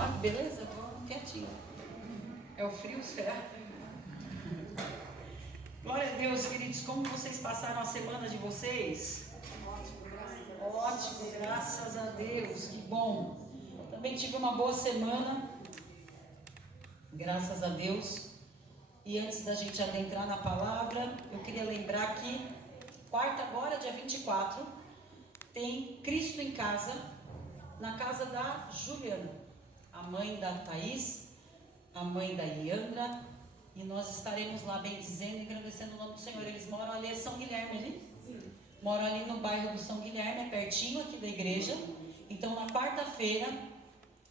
Olha que beleza, estou quietinha. É o frio, será? Glória a Deus, queridos. Como vocês passaram a semana de vocês? Ótimo, graças a Deus. Que bom. Também tive uma boa semana, graças a Deus. E antes da gente adentrar na palavra, eu queria lembrar que quarta agora, dia 24, tem Cristo em Casa, na casa da Juliana, a mãe da Thaís, a mãe da Iandra, e nós estaremos lá bendizendo e engrandecendo o nome do Senhor. Eles moram ali, é São Guilherme ali? Sim. Moram ali no bairro do São Guilherme, é pertinho aqui da igreja. Então na quarta-feira,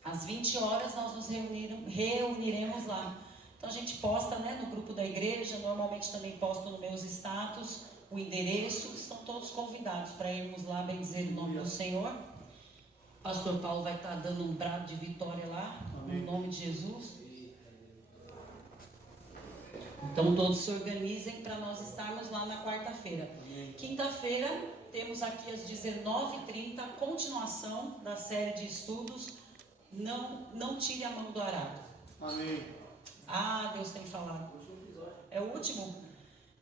às 20 horas, nós nos reuniremos lá. Então a gente posta, né, no grupo da igreja, normalmente também posto nos meus status o endereço. Estão todos convidados para irmos lá bendizer o nome do Senhor. Pastor Paulo vai estar dando um brado de vitória lá, no nome de Jesus. Então todos se organizem para nós estarmos lá na quarta-feira. Quinta-feira temos aqui às 19h30 a continuação da série de estudos Não Tire a Mão do Arado. Amém. Ah, Deus tem falado. É o último?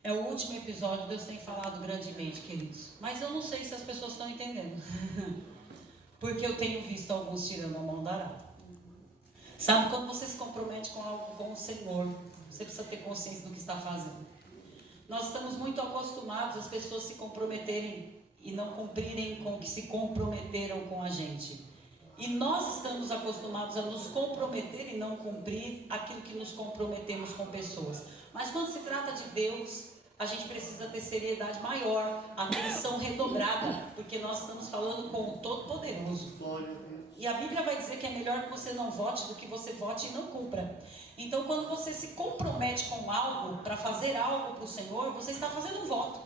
É o último episódio. Deus tem falado grandemente, queridos. Mas eu não sei se as pessoas estão entendendo. Porque eu tenho visto alguns tirando a mão do arado. Sabe, quando você se compromete com algo com o Senhor, você precisa ter consciência do que está fazendo. Nós estamos muito acostumados as pessoas se comprometerem e não cumprirem com o que se comprometeram com a gente. E nós estamos acostumados a nos comprometer e não cumprir aquilo que nos comprometemos com pessoas. Mas quando se trata de Deus, a gente precisa ter seriedade maior, atenção redobrada, porque nós estamos falando com o Todo-Poderoso. E a Bíblia vai dizer que é melhor que você não vote do que você vote e não cumpra. Então, quando você se compromete com algo, para fazer algo para o Senhor, você está fazendo um voto.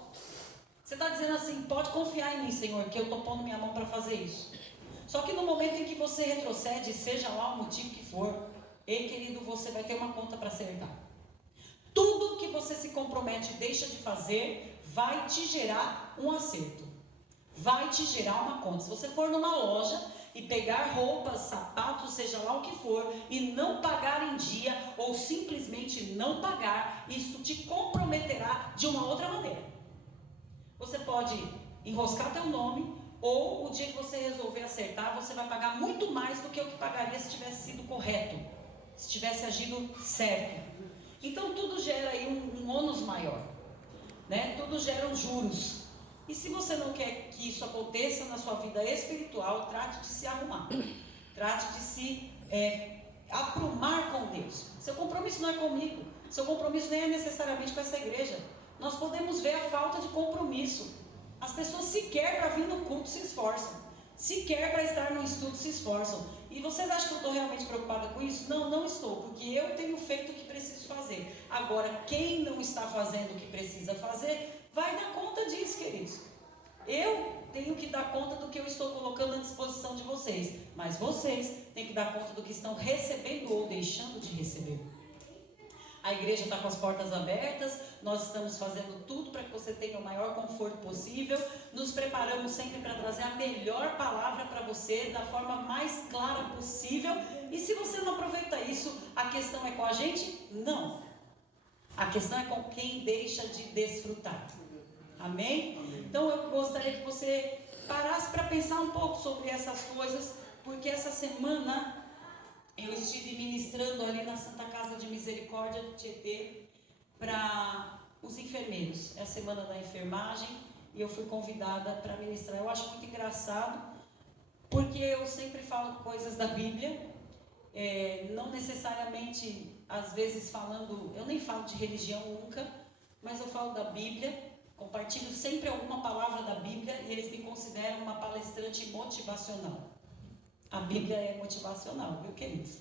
Você está dizendo assim: pode confiar em mim, Senhor, que eu estou pondo minha mão para fazer isso. Só que no momento em que você retrocede, seja lá o motivo que for, ei, querido, você vai ter uma conta para acertar. Tudo que você se compromete e deixa de fazer, vai te gerar um acerto. Vai te gerar uma conta. Se você for numa loja e pegar roupas, sapatos, seja lá o que for, e não pagar em dia, ou simplesmente não pagar, isso te comprometerá de uma outra maneira. Você pode enroscar teu nome, ou o dia que você resolver acertar, você vai pagar muito mais do que o que pagaria se tivesse sido correto, se tivesse agido certo. Então tudo gera aí um ônus maior, né? Tudo gera juros. E se você não quer que isso aconteça na sua vida espiritual, trate de se arrumar. Trate de se aprumar com Deus. Seu compromisso não é comigo. Seu compromisso nem é necessariamente com essa igreja. Nós podemos ver a falta de compromisso. As pessoas sequer para vir no culto se esforçam. Sequer para estar no estudo se esforçam. E vocês acham que eu estou realmente preocupada com isso? Não, não estou. Porque eu tenho feito o que preciso fazer. Agora, quem não está fazendo o que precisa fazer, vai dar conta disso, queridos. Eu tenho que dar conta do que eu estou colocando à disposição de vocês. Mas vocês têm que dar conta do que estão recebendo ou deixando de receber. A igreja está com as portas abertas, nós estamos fazendo tudo para que você tenha o maior conforto possível, nos preparamos sempre para trazer a melhor palavra para você, da forma mais clara possível, e se você não aproveita isso, a questão é com a gente? Não. A questão é com quem deixa de desfrutar. Amém? Então eu gostaria que você parasse para pensar um pouco sobre essas coisas, porque essa semana eu estive ministrando ali na Santa Casa de Misericórdia do Tietê para os enfermeiros. É a semana da enfermagem e eu fui convidada para ministrar. Eu acho muito engraçado, porque eu sempre falo coisas da Bíblia, não necessariamente, às vezes falando, eu nem falo de religião nunca, mas eu falo da Bíblia, compartilho sempre alguma palavra da Bíblia e eles me consideram uma palestrante motivacional. A Bíblia é motivacional, viu, queridos?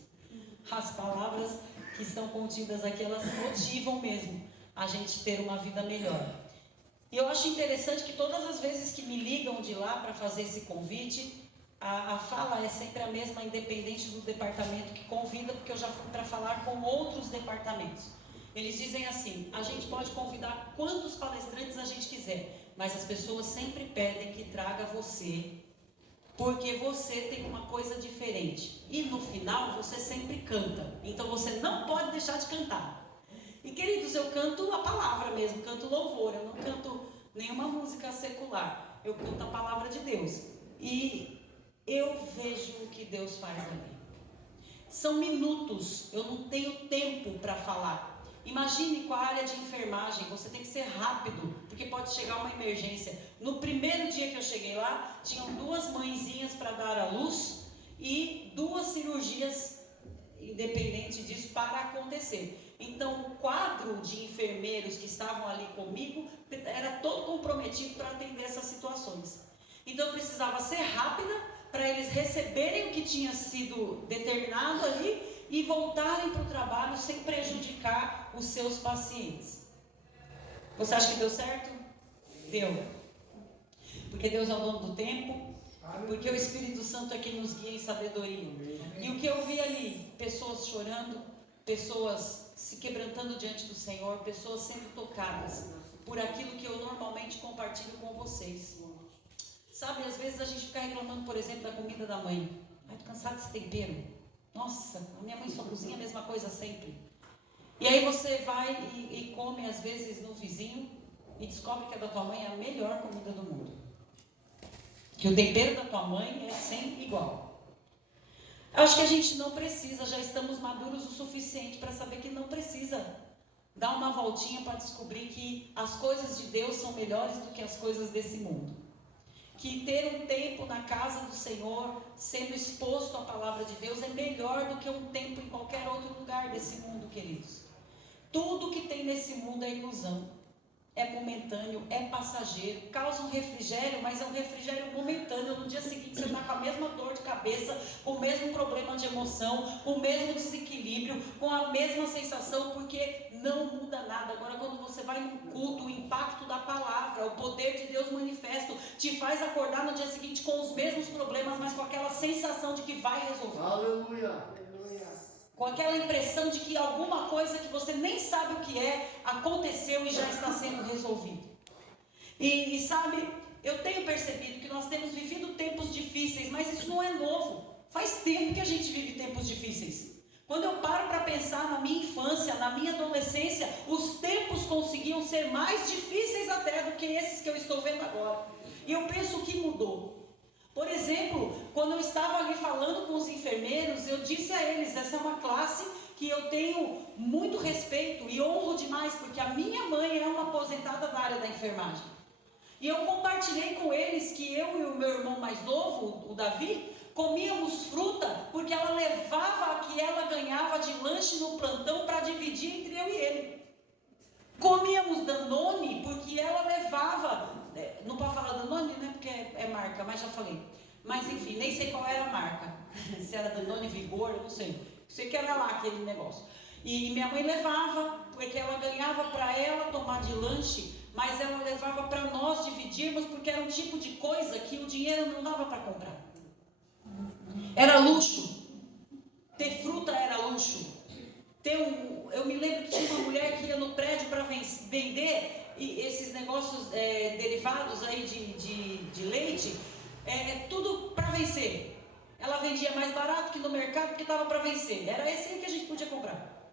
As palavras que estão contidas aqui, elas motivam mesmo a gente ter uma vida melhor. E eu acho interessante que todas as vezes que me ligam de lá para fazer esse convite, a fala é sempre a mesma, independente do departamento que convida, porque eu já fui para falar com outros departamentos. Eles dizem assim: a gente pode convidar quantos palestrantes a gente quiser, mas as pessoas sempre pedem que traga você, porque você tem uma coisa diferente. E no final você sempre canta. Então você não pode deixar de cantar. E queridos, eu canto a palavra mesmo, canto louvor, eu não canto nenhuma música secular. Eu canto a palavra de Deus. E eu vejo o que Deus faz ali. São minutos, eu não tenho tempo para falar. Imagine com a área de enfermagem, você tem que ser rápido, porque pode chegar uma emergência. No primeiro dia que eu cheguei lá, tinham 2 mãezinhas para dar à luz e 2 cirurgias, independente disso, para acontecer. Então, o quadro de enfermeiros que estavam ali comigo era todo comprometido para atender essas situações. Então, eu precisava ser rápida para eles receberem o que tinha sido determinado ali e voltarem para o trabalho sem prejudicar os seus pacientes. Você acha que deu certo? Deu. Porque Deus é o dono do tempo, porque o Espírito Santo é quem nos guia em sabedoria. E o que eu vi ali? Pessoas chorando, pessoas se quebrantando diante do Senhor, pessoas sendo tocadas por aquilo que eu normalmente compartilho com vocês. Sabe, às vezes a gente fica reclamando, por exemplo, da comida da mãe. Ai, tô cansado desse tempero. Nossa, a minha mãe só cozinha a mesma coisa sempre. E aí você vai e come às vezes no vizinho e descobre que a da tua mãe é a melhor comida do mundo. Que o tempero da tua mãe é sempre igual. Eu acho que a gente não precisa, já estamos maduros o suficiente para saber que não precisa dar uma voltinha para descobrir que as coisas de Deus são melhores do que as coisas desse mundo. Que ter um tempo na casa do Senhor, sendo exposto à palavra de Deus, é melhor do que um tempo em qualquer outro lugar desse mundo, queridos. Tudo que tem nesse mundo é ilusão, é momentâneo, é passageiro, causa um refrigério, mas é um refrigério momentâneo. No dia seguinte você está com a mesma dor de cabeça, com o mesmo problema de emoção, com o mesmo desequilíbrio, com a mesma sensação, porque não muda nada. Agora, quando você vai num culto, o impacto da palavra, o poder de Deus manifesto, te faz acordar no dia seguinte com os mesmos problemas, mas com aquela sensação de que vai resolver. Aleluia! Com aquela impressão de que alguma coisa que você nem sabe o que é, aconteceu e já está sendo resolvido. E sabe, eu tenho percebido que nós temos vivido tempos difíceis, mas isso não é novo. Faz tempo que a gente vive tempos difíceis. Quando eu paro para pensar na minha infância, na minha adolescência, os tempos conseguiam ser mais difíceis até do que esses que eu estou vendo agora. E eu penso o que mudou. Por exemplo, quando eu estava ali falando com os enfermeiros, eu disse a eles, essa é uma classe que eu tenho muito respeito e honro demais, porque a minha mãe é uma aposentada da área da enfermagem. E eu compartilhei com eles que eu e o meu irmão mais novo, o Davi, comíamos fruta porque ela levava a que ela ganhava de lanche no plantão para dividir entre eu e ele. Comíamos Danone porque ela levava, não pode falar Danone, né, porque é marca, mas já falei. Mas enfim, nem sei qual era a marca, se era Danone Vigor, eu não sei. Sei que era lá aquele negócio. E minha mãe levava, porque ela ganhava para ela tomar de lanche, mas ela levava para nós dividirmos, porque era um tipo de coisa que o dinheiro não dava para comprar. Era luxo. Ter fruta era luxo. Eu me lembro que tinha uma mulher que ia no prédio para vender esses negócios derivados aí de leite, tudo para vencer. Ela vendia mais barato que no mercado porque estava para vencer. Era esse aí que a gente podia comprar.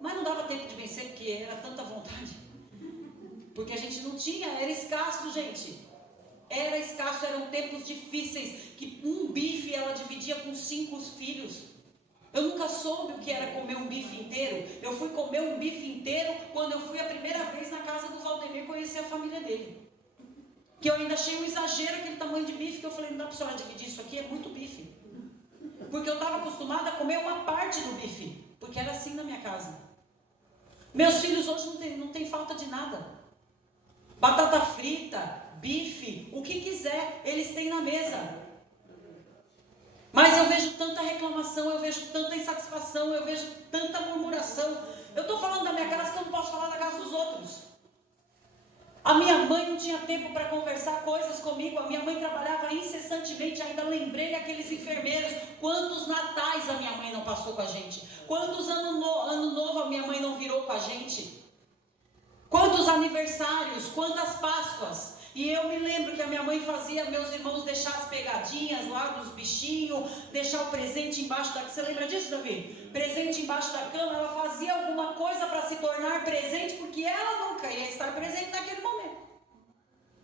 Mas não dava tempo de vencer porque era tanta vontade. Porque a gente não tinha, era escasso, gente. Era escasso, eram tempos difíceis, que um bife ela dividia com 5 filhos. Eu nunca soube o que era comer um bife inteiro. Eu fui comer um bife inteiro quando eu fui a primeira vez na casa do Valdemir conhecer a família dele. Que eu ainda achei um exagero aquele tamanho de bife, que eu falei, não dá para a senhora dividir isso aqui, é muito bife. Porque eu estava acostumada a comer uma parte do bife, porque era assim na minha casa. Meus filhos hoje não tem falta de nada. Batata frita, bife, o que quiser, eles têm na mesa. Mas eu vejo tanta reclamação, eu vejo tanta insatisfação, eu vejo tanta murmuração. Eu estou falando da minha casa que eu não posso falar da casa dos outros. A minha mãe não tinha tempo para conversar coisas comigo. A minha mãe trabalhava incessantemente. Ainda lembrei daqueles enfermeiros. Quantos natais a minha mãe não passou com a gente? Quantos ano novo a minha mãe não virou com a gente? Quantos aniversários? Quantas Páscoas? E eu me lembro que a minha mãe fazia meus irmãos deixar as pegadinhas lá dos bichinhos, deixar o presente embaixo da cama. Você lembra disso, Davi? Presente embaixo da cama, ela fazia alguma coisa para se tornar presente, porque ela nunca ia estar presente naquele momento.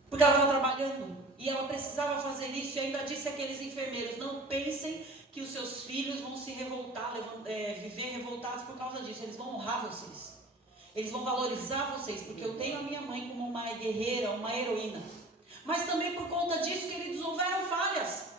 Porque ela estava trabalhando e ela precisava fazer isso. E ainda disse àqueles enfermeiros: não pensem que os seus filhos vão se revoltar, viver revoltados por causa disso. Eles vão honrar vocês. Eles vão valorizar vocês, porque eu tenho a minha mãe como uma guerreira, uma heroína. Mas também por conta disso, queridos, houveram falhas.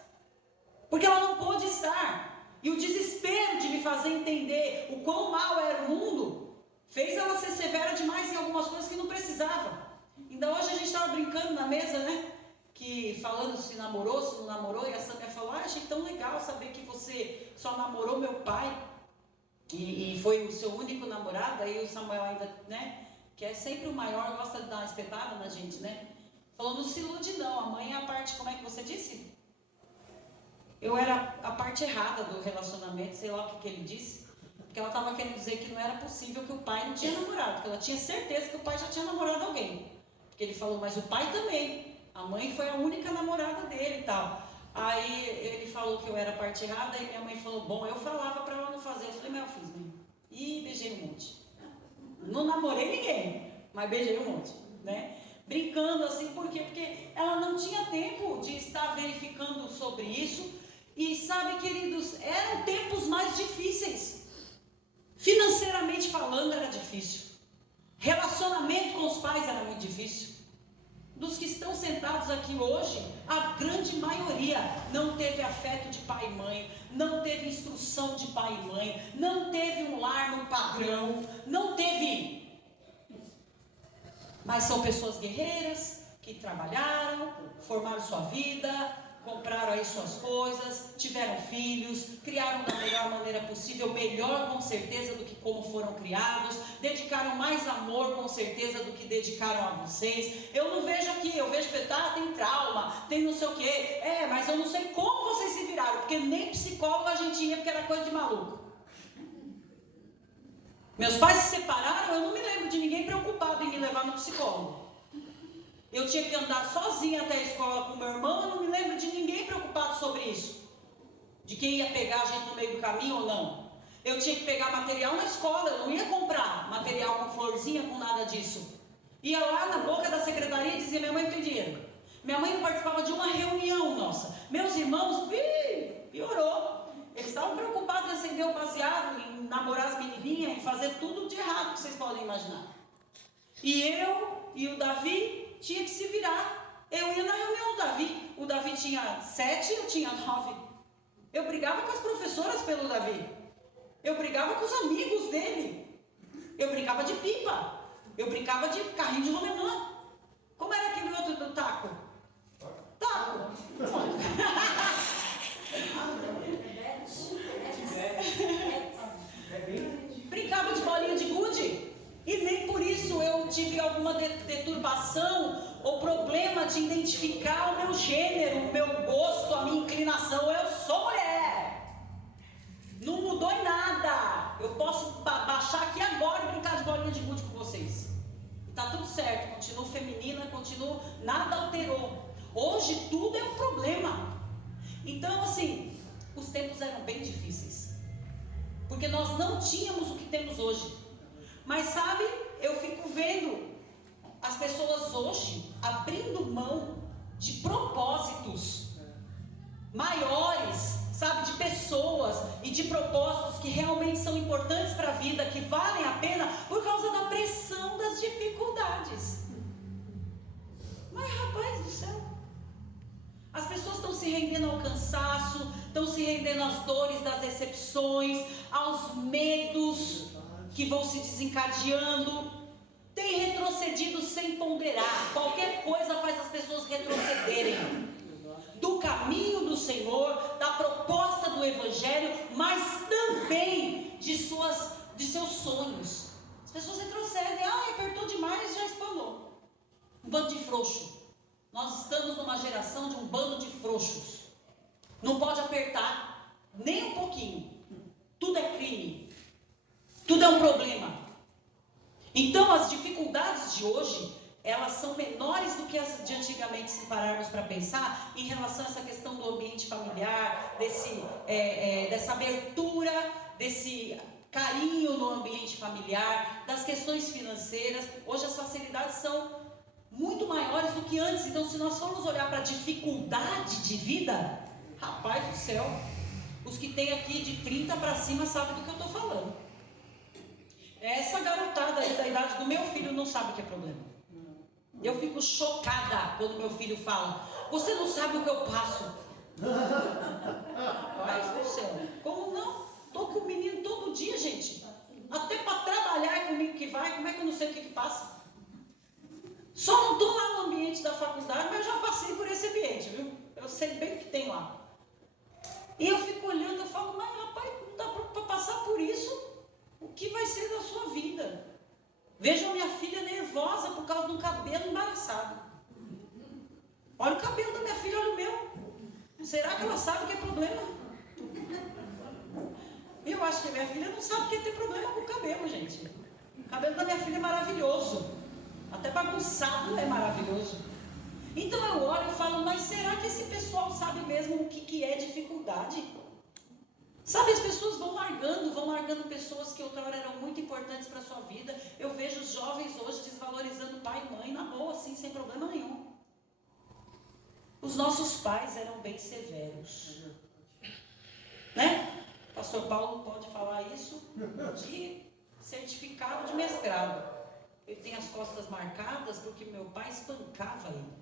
Porque ela não pôde estar. E o desespero de me fazer entender o quão mal era o mundo, fez ela ser severa demais em algumas coisas que não precisava. Então hoje a gente estava brincando na mesa, né? Que falando se namorou, se não namorou, e a Samia falou: achei tão legal saber que você só namorou meu pai. E foi o seu único namorado. Aí o Samuel ainda, né, que é sempre o maior, gosta de dar uma espetada na gente, né? Falou: não se ilude não, a mãe é a parte, como é que você disse? Eu era a parte errada do relacionamento, sei lá o que ele disse. Porque ela estava querendo dizer que não era possível que o pai não tinha namorado, porque ela tinha certeza que o pai já tinha namorado alguém. Porque ele falou: mas o pai também, a mãe foi a única namorada dele e tal. Aí ele falou que eu era a parte errada, e minha mãe falou: bom, eu falava para ela não fazer. Eu falei: mas eu fiz, mãe. E beijei um monte. Não namorei ninguém, mas beijei um monte, né? Brincando assim, por quê? Porque ela não tinha tempo de estar verificando sobre isso. E sabe, queridos, eram tempos mais difíceis. Financeiramente falando era difícil. Relacionamento com os pais era muito difícil. Dos que estão sentados aqui hoje, a grande maioria não teve afeto de pai e mãe, não teve instrução de pai e mãe, não teve um lar no padrão, não teve. Mas são pessoas guerreiras, que trabalharam, formaram sua vida, compraram aí suas coisas, tiveram filhos, criaram da melhor maneira possível, melhor com certeza do que como foram criados, dedicaram mais amor com certeza do que dedicaram a vocês. Eu não vejo aqui, eu vejo que tem trauma, tem não sei o que, mas eu não sei como vocês se viraram, porque nem psicólogo a gente ia, porque era coisa de maluco. Meus pais se separaram, eu não me lembro de ninguém preocupado em me levar no psicólogo. Eu tinha que andar sozinha até a escola com meu irmão, eu não me lembro de ninguém preocupado sobre isso. De quem ia pegar a gente no meio do caminho ou não. Eu tinha que pegar material na escola, eu não ia comprar material com florzinha, com nada disso. Ia lá na boca da secretaria e dizia: minha mãe não tem dinheiro. Minha mãe não participava de uma reunião nossa. Meus irmãos, piorou. Eles estavam preocupados em acender o baseado, em namorar as menininhas, em fazer tudo de errado que vocês podem imaginar. E eu e o Davi tinha que se virar. Eu ia na reunião do Davi. O Davi tinha 7, eu tinha 9. Eu brigava com as professoras pelo Davi. Eu brigava com os amigos dele. Eu brincava de pipa. Eu brincava de carrinho de rolemã. Como era aquele outro do taco? Taco. Brincava de bolinha de gude. E nem por isso eu tive alguma deturpação ou problema de identificar o meu gênero, o meu gosto, a minha inclinação. Eu sou mulher. Não mudou em nada. Eu posso baixar aqui agora e brincar de bolinha de gude com vocês. E tá tudo certo. Continuo feminina, continuo. Nada alterou. Hoje tudo é um problema. Então, assim, os tempos eram bem difíceis. Porque nós não tínhamos o que temos hoje. Mas sabe, eu fico vendo as pessoas hoje abrindo mão de propósitos maiores, sabe, de pessoas e de propósitos que realmente são importantes para a vida, que valem a pena por causa da pressão das dificuldades. Mas rapaz do céu, as pessoas estão se rendendo ao cansaço, estão se rendendo às dores das decepções, aos medos que vão se desencadeando, tem retrocedido sem ponderar. Qualquer coisa faz as pessoas retrocederem do caminho do Senhor, da proposta do Evangelho, mas também de seus sonhos. As pessoas retrocedem: apertou demais, já espanou. Um bando de frouxo. Nós estamos numa geração de um bando de frouxos. Não pode apertar nem um pouquinho. Tudo é crime. Tudo é um problema. Então as dificuldades de hoje, elas são menores do que as de antigamente, se pararmos para pensar, em relação a essa questão do ambiente familiar, dessa abertura, desse carinho no ambiente familiar, das questões financeiras. Hoje as facilidades são muito maiores do que antes. Então, se nós formos olhar para a dificuldade de vida, rapaz do céu, os que tem aqui de 30 para cima sabem do que eu estou falando. Essa garotada aí da idade do meu filho não sabe o que é problema. Eu fico chocada quando meu filho fala: você não sabe o que eu passo. Rapaz do céu, como não? Estou com o menino todo dia, gente. Até para trabalhar é comigo que vai. Como é que eu não sei o que passa? Só não estou lá no ambiente da faculdade, mas eu já passei por esse ambiente, viu? Eu sei bem o que tem lá. E eu fico olhando, eu falo: mas rapaz, não dá para passar por isso? O que vai ser da sua vida? Vejo a minha filha nervosa por causa do cabelo embaraçado. Olha o cabelo da minha filha, olha o meu. Será que ela sabe o que é problema? Eu acho que a minha filha não sabe o que é ter problema com o cabelo, gente. O cabelo da minha filha é maravilhoso. Até bagunçado é maravilhoso. Então eu olho e falo: mas será que esse pessoal sabe mesmo o que é dificuldade? Sabe, as pessoas vão largando pessoas que outra hora eram muito importantes para a sua vida. Eu vejo os jovens hoje desvalorizando pai e mãe, na boa, assim, sem problema nenhum. Os nossos pais eram bem severos. Né? O pastor Paulo pode falar isso de certificado de mestrado. Ele tem as costas marcadas porque meu pai espancava ele.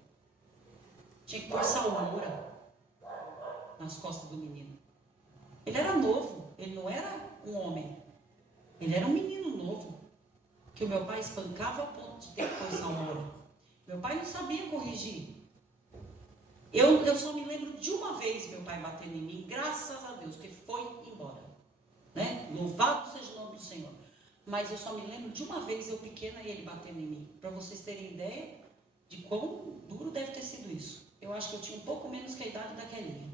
Tinha que pôr salmoura nas costas do menino. Ele era novo, ele não era um homem. Ele era um menino novo. Que o meu pai espancava a ponto de ter que pôr salmoura. Meu pai não sabia corrigir. Eu só me lembro de uma vez meu pai batendo em mim, graças a Deus, que foi embora. Né? Louvado seja o nome do Senhor. Mas eu só me lembro de uma vez eu pequena e ele batendo em mim. Para vocês terem ideia de quão duro deve ter sido isso. Eu acho que eu tinha um pouco menos que a idade da Kelinha.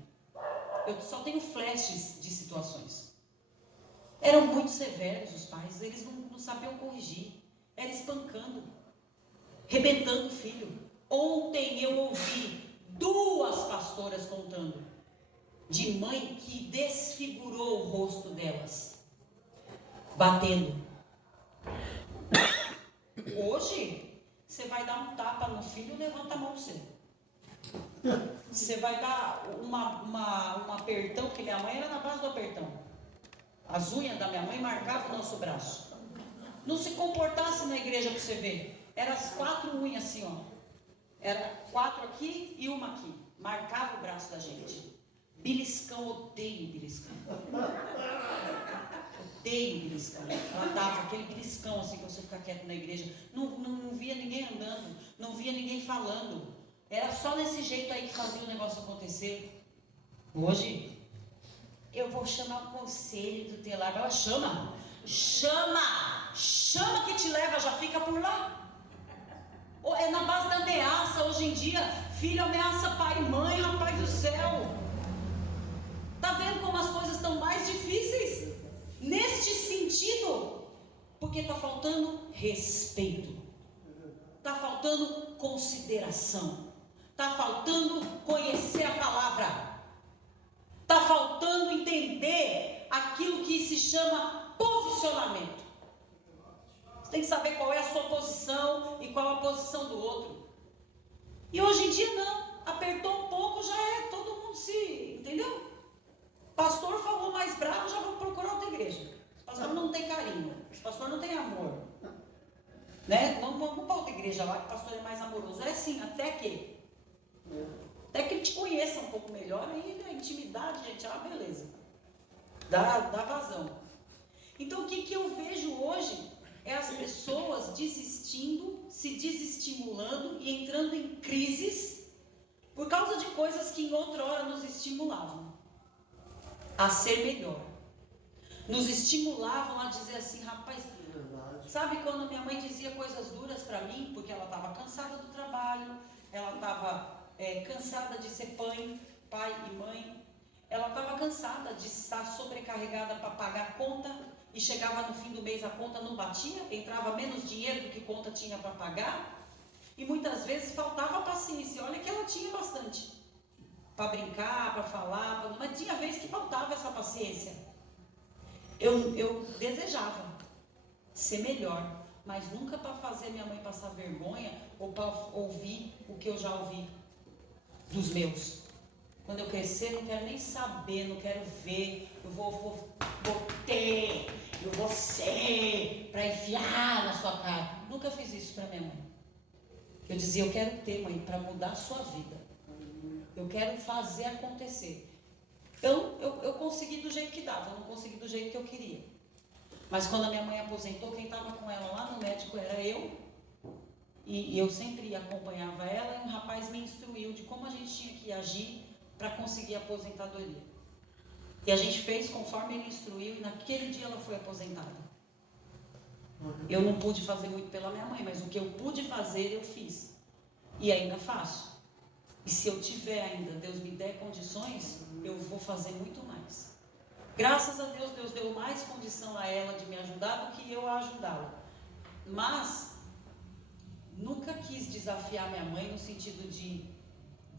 Eu só tenho flashes de situações. Eram muito severos os pais, eles não sabiam corrigir. Era espancando, rebentando o filho. Ontem eu ouvi 2 pastoras contando de mãe que desfigurou o rosto delas, batendo. Hoje, você vai dar um tapa no filho, levanta a mão para você. Você vai dar um apertão, que minha mãe era na base do apertão. As unhas da minha mãe marcavam o nosso braço. Não se comportasse na igreja para você ver. Eram as 4 unhas assim, ó. Era 4 aqui e uma aqui. Marcava o braço da gente. Beliscão, odeio beliscão. Odeio beliscão. Ela dava aquele beliscão assim para você ficar quieto na igreja. Não via ninguém andando, não via ninguém falando. Era só desse jeito aí que fazia o negócio acontecer. Hoje, eu vou chamar o conselho tutelar. Ela chama que te leva, já fica por lá. É na base da ameaça. Hoje em dia, filho ameaça pai e mãe, rapaz do céu. Tá vendo como as coisas estão mais difíceis? Neste sentido, porque tá faltando respeito, tá faltando consideração. Está faltando conhecer a palavra. Está faltando entender aquilo que se chama posicionamento. Você tem que saber qual é a sua posição e qual a posição do outro. E hoje em dia não. Apertou um pouco, já é todo mundo se... Entendeu? Pastor falou mais bravo, já vamos procurar outra igreja. Esse pastor não tem carinho. Esse pastor não tem amor. Né? Não vamos para outra igreja lá que o pastor é mais amoroso. É assim, até que ele te conheça um pouco melhor, aí a intimidade, gente, é uma beleza. Dá vazão. Então o que eu vejo hoje é as pessoas desistindo, se desestimulando e entrando em crises por causa de coisas que em outra hora nos estimulavam a ser melhor. Nos estimulavam a dizer assim: rapaz, sabe quando minha mãe dizia coisas duras para mim, porque ela estava cansada do trabalho, ela estava cansada de ser pai e mãe, ela estava cansada de estar sobrecarregada para pagar a conta, e chegava no fim do mês a conta não batia, entrava menos dinheiro do que conta tinha para pagar, E muitas vezes faltava paciência. Olha que ela tinha bastante para brincar, para falar, mas tinha vezes que faltava essa paciência. Eu desejava ser melhor, mas nunca para fazer minha mãe passar vergonha ou para ouvir o que eu já ouvi dos meus. Quando eu crescer, não quero nem saber, não quero ver, eu vou ter, eu vou ser, para enfiar na sua cara. Nunca fiz isso para minha mãe. Eu dizia, eu quero ter, mãe, para mudar a sua vida. Eu quero fazer acontecer. Então, eu consegui do jeito que dava, eu não consegui do jeito que eu queria. Mas quando a minha mãe aposentou, quem estava com ela lá no médico era eu. E eu sempre acompanhava ela, e um rapaz me instruiu de como a gente tinha que agir para conseguir a aposentadoria. E a gente fez conforme ele instruiu, e naquele dia ela foi aposentada. Eu não pude fazer muito pela minha mãe, mas o que eu pude fazer, eu fiz. E ainda faço. E se eu tiver ainda, Deus me der condições, eu vou fazer muito mais. Graças a Deus, Deus deu mais condição a ela de me ajudar do que eu a ajudá-la. Mas nunca quis desafiar minha mãe no sentido de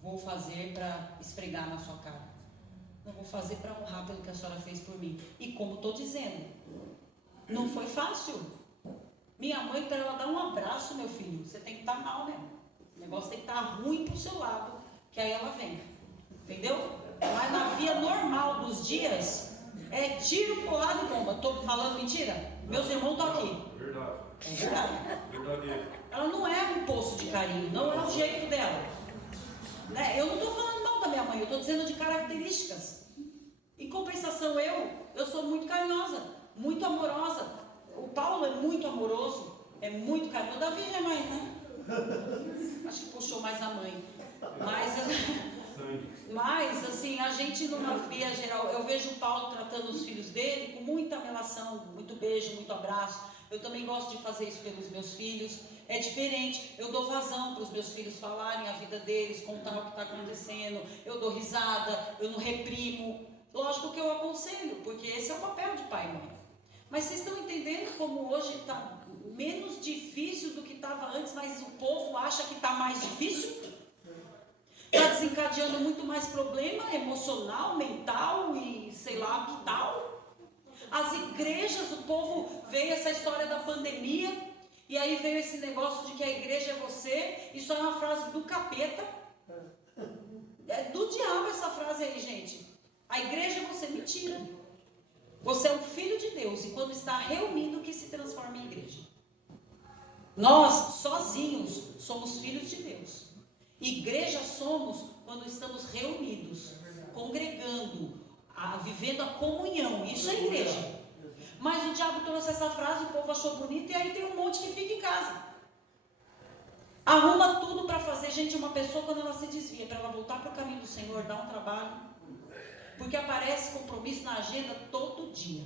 vou fazer para esfregar na sua cara. Não vou fazer para honrar pelo que a senhora fez por mim. E como estou dizendo, não foi fácil. Minha mãe, para ela dar um abraço, meu filho, você tem que estar mal mesmo. O negócio tem que estar ruim para o seu lado, que aí ela vem. Entendeu? Mas na via normal dos dias, é tiro, porrada e bomba. Estou falando mentira? Meus irmãos estão aqui. Verdade. É verdade. Verdadeiro. Ela não é um poço de carinho, não é o jeito dela. Né? Eu não estou falando mal da minha mãe, eu estou dizendo de características. Em compensação, eu sou muito carinhosa, muito amorosa. O Paulo é muito amoroso, é muito carinhoso. O Davi é mais, né? Acho que puxou mais a mãe. Mas assim, a gente numa via geral, eu vejo o Paulo tratando os filhos dele com muita relação, muito beijo, muito abraço. Eu também gosto de fazer isso pelos meus filhos. É diferente, eu dou vazão para os meus filhos falarem a vida deles, contar o que está acontecendo. Eu dou risada, eu não reprimo. Lógico que eu aconselho, porque esse é o papel de pai e mãe. Mas vocês estão entendendo como hoje está menos difícil do que estava antes, mas o povo acha que está mais difícil? Está desencadeando muito mais problema emocional, mental e sei lá que tal. As igrejas, o povo veio essa história da pandemia, e aí veio esse negócio de que a igreja é você. Isso é uma frase do capeta. É do diabo essa frase aí, gente. A igreja é você, mentira. Você é um filho de Deus, e quando está reunido que se transforma em igreja. Nós, sozinhos, somos filhos de Deus. Igreja somos quando estamos reunidos, congregando, vivendo a comunhão. Isso é igreja. Mas o diabo trouxe essa frase, o povo achou bonita, e aí tem um monte que fica em casa. Arruma tudo para fazer. Gente, uma pessoa, quando ela se desvia, para ela voltar para o caminho do Senhor, dá um trabalho. Porque aparece compromisso na agenda todo dia.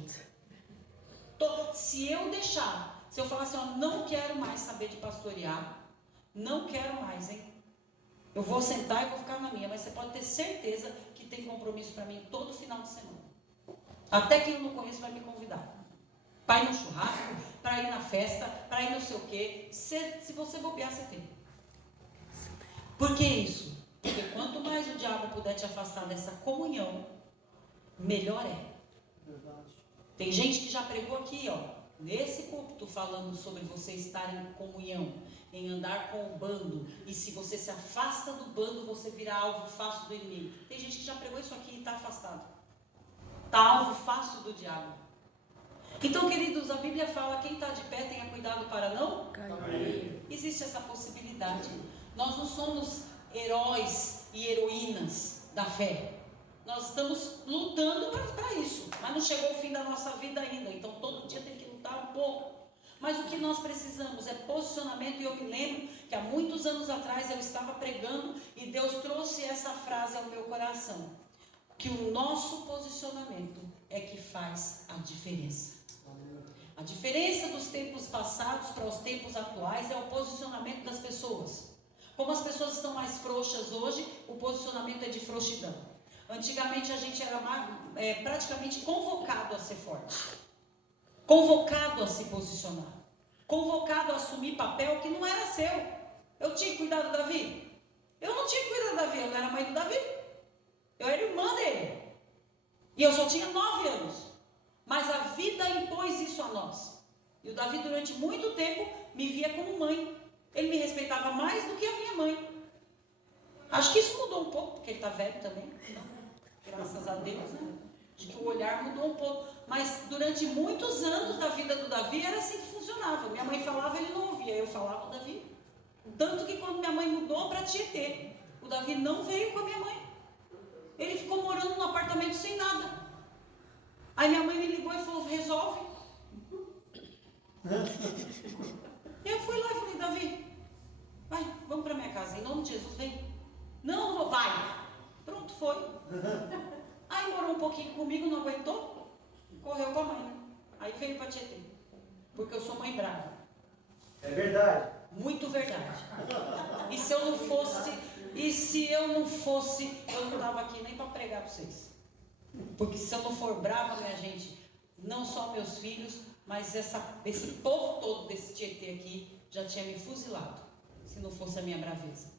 Se eu deixar, se eu falar assim, ó, não quero mais saber de pastorear, não quero mais, hein? Eu vou sentar e vou ficar na minha, mas você pode ter certeza que tem compromisso para mim todo final de semana. Até quem eu não conheço vai me convidar. Para ir no churrasco, para ir na festa, para ir não sei o quê. Se você bobear, você tem. Por que isso? Porque quanto mais o diabo puder te afastar dessa comunhão, melhor é. Tem gente que já pregou aqui, ó, nesse púlpito, falando sobre você estar em comunhão, em andar com o bando, e se você se afasta do bando, você vira alvo fácil do inimigo. Tem gente que já pregou isso aqui e está afastado. Está alvo fácil do diabo. Então, queridos, a Bíblia fala, quem está de pé tenha cuidado para não cair. Existe essa possibilidade. Nós não somos heróis e heroínas da fé. Nós estamos lutando para isso, mas não chegou o fim da nossa vida ainda, então todo dia tem que lutar um pouco. Mas o que nós precisamos é posicionamento, e eu me lembro que há muitos anos atrás eu estava pregando e Deus trouxe essa frase ao meu coração, que o nosso posicionamento é que faz a diferença. A diferença dos tempos passados para os tempos atuais é o posicionamento das pessoas. Como as pessoas estão mais frouxas hoje, o posicionamento é de frouxidão. Antigamente a gente era praticamente convocado a ser forte, convocado a se posicionar, convocado a assumir papel que não era seu. Eu tinha que cuidar do Davi? Eu não tinha que cuidar do Davi, eu não era mãe do Davi. Eu era irmã dele. E eu só tinha 9 anos. Mas a vida impôs isso a nós. E o Davi, durante muito tempo, me via como mãe. Ele me respeitava mais do que a minha mãe. Acho que isso mudou um pouco, porque ele está velho também. Graças a Deus, né? Acho que o olhar mudou um pouco. Mas durante muitos anos da vida do Davi, era assim que funcionava. Minha mãe falava, ele não ouvia. Eu falava, o Davi. Tanto que quando minha mãe mudou para Tietê, o Davi não veio com a minha mãe. Ele ficou morando num apartamento sem nada. Aí minha mãe me ligou e falou, resolve. Eu fui lá e falei, Davi, vai, vamos para minha casa, em nome de Jesus, vem. Não, não vou, vai. Pronto, foi. Aí morou um pouquinho comigo, não aguentou, correu com a mãe, né? Aí veio para Tietê, porque eu sou mãe brava. É verdade. Muito verdade. E se eu não fosse, eu não estava aqui nem para pregar para vocês. Porque se eu não for brava, minha gente, não só meus filhos, mas esse povo todo desse Tietê aqui já tinha me fuzilado, se não fosse a minha braveza.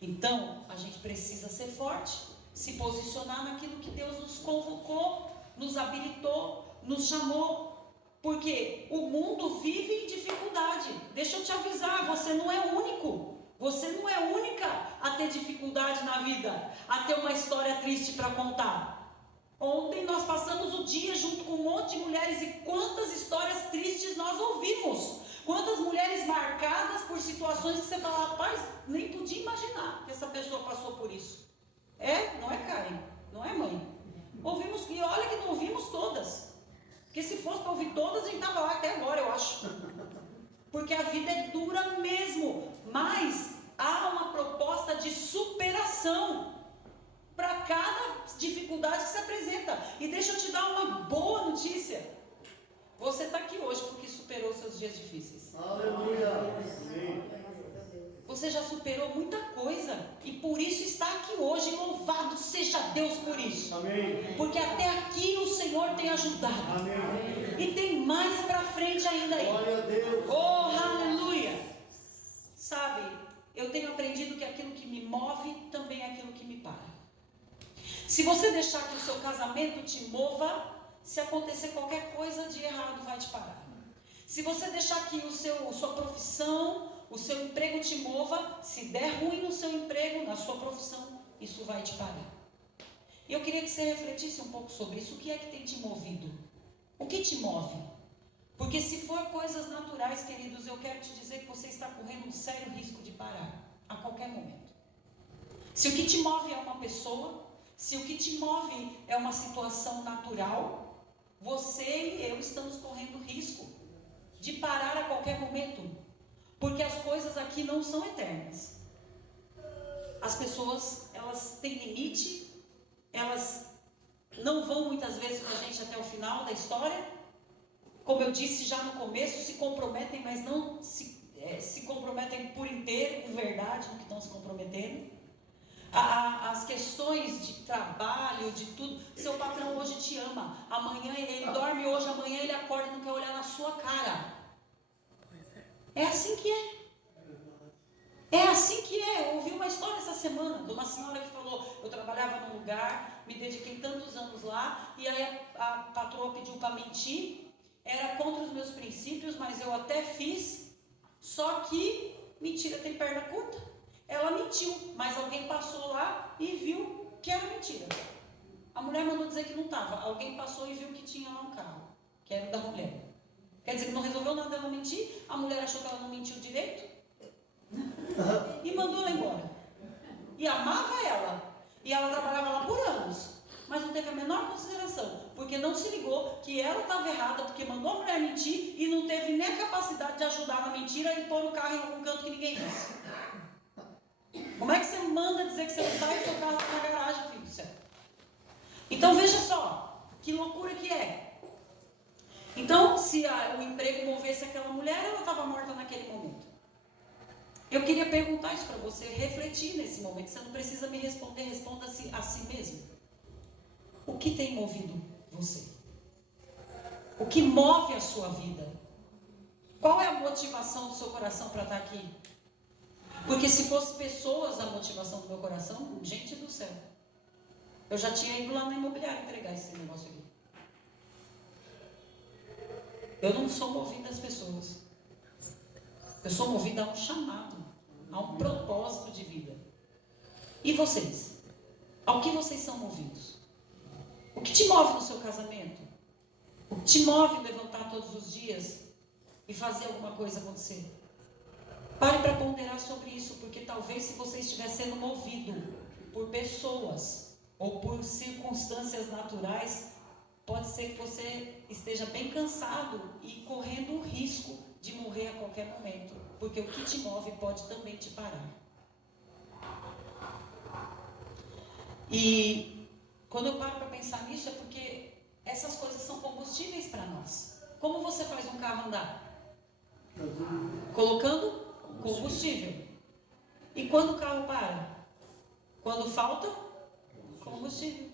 Então, a gente precisa ser forte, se posicionar naquilo que Deus nos convocou, nos habilitou, nos chamou. Porque o mundo vive em dificuldade. Deixa eu te avisar, você não é único. Você não é única a ter dificuldade na vida, a ter uma história triste para contar. Ontem nós passamos o dia junto com um monte de mulheres e quantas histórias tristes nós ouvimos. Quantas mulheres marcadas por situações que você fala, rapaz, nem podia imaginar que essa pessoa passou por isso. Não é Karen, não é mãe. Ouvimos, e olha que não ouvimos todas. Porque se fosse para ouvir todas, a gente estava lá até agora, eu acho. Porque a vida é dura mesmo. Mas há uma proposta de superação para cada dificuldade que se apresenta. E deixa eu te dar uma boa notícia. Você está aqui hoje porque superou seus dias difíceis. Aleluia. Você já superou muita coisa. E por isso está aqui hoje. Louvado seja Deus por isso. Amém. Porque até aqui o Senhor tem ajudado. Amém. E tem mais para frente ainda aí. Glória a Deus. Oh, aleluia. Sabe, eu tenho aprendido que aquilo que me move também é aquilo que me para. Se você deixar que o seu casamento te mova, se acontecer qualquer coisa de errado, vai te parar. Se você deixar que sua profissão, o seu emprego te mova, se der ruim no seu emprego, na sua profissão, isso vai te parar. E eu queria que você refletisse um pouco sobre isso. O que é que tem te movido? O que te move? Porque se for coisas naturais, queridos, eu quero te dizer que você está correndo um sério risco de parar, a qualquer momento. Se o que te move é uma pessoa, se o que te move é uma situação natural, você e eu estamos correndo risco de parar a qualquer momento. Porque as coisas aqui não são eternas. As pessoas, elas têm limite, elas não vão muitas vezes com a gente até o final da história. Como eu disse já no começo, se comprometem, mas não se comprometem por inteiro, com verdade, no que estão se comprometendo. As questões de trabalho, de tudo. Seu patrão hoje te ama, amanhã ele dorme hoje, amanhã ele acorda e não quer olhar na sua cara. É assim que é. É assim que é. Eu ouvi uma história essa semana de uma senhora que falou, eu trabalhava num lugar, me dediquei tantos anos lá, e aí a patroa pediu para mentir, era contra os meus princípios, mas eu até fiz, só que mentira tem perna curta. Ela mentiu, mas alguém passou lá e viu que era mentira. A mulher mandou dizer que não estava. Alguém passou e viu que tinha lá um carro, que era o da mulher. Quer dizer que não resolveu nada dela mentir, a mulher achou que ela não mentiu direito e mandou ela embora. E amava ela. E ela trabalhava lá por anos. Mas não teve a menor consideração, porque não se ligou que ela estava errada, porque mandou a mulher mentir e não teve nem a capacidade de ajudar na mentira e pôr o carro em algum canto que ninguém disse. Como é que você manda dizer que você não está e seu carro está na garagem, filho do céu? Então veja só, que loucura que é. Então, se o emprego movesse aquela mulher, ela estava morta naquele momento. Eu queria perguntar isso para você, refletir nesse momento. Você não precisa me responder, responda-se a si mesmo. O que tem movido você? O que move a sua vida? Qual é a motivação do seu coração para estar aqui? Porque se fosse pessoas a motivação do meu coração, gente do céu, eu já tinha ido lá na imobiliária entregar esse negócio aqui. Eu não sou movida às pessoas. Eu sou movida a um chamado, a um propósito de vida. E vocês? Ao que vocês são movidos? O que te move no seu casamento? O que te move levantar todos os dias e fazer alguma coisa acontecer? Pare para ponderar sobre isso, porque talvez se você estiver sendo movido por pessoas ou por circunstâncias naturais, pode ser que você esteja bem cansado e correndo o risco de morrer a qualquer momento, porque o que te move pode também te parar. E quando eu paro para pensar nisso, é porque essas coisas são combustíveis para nós. Como você faz um carro andar? Colocando combustível. E quando o carro para? Quando falta combustível.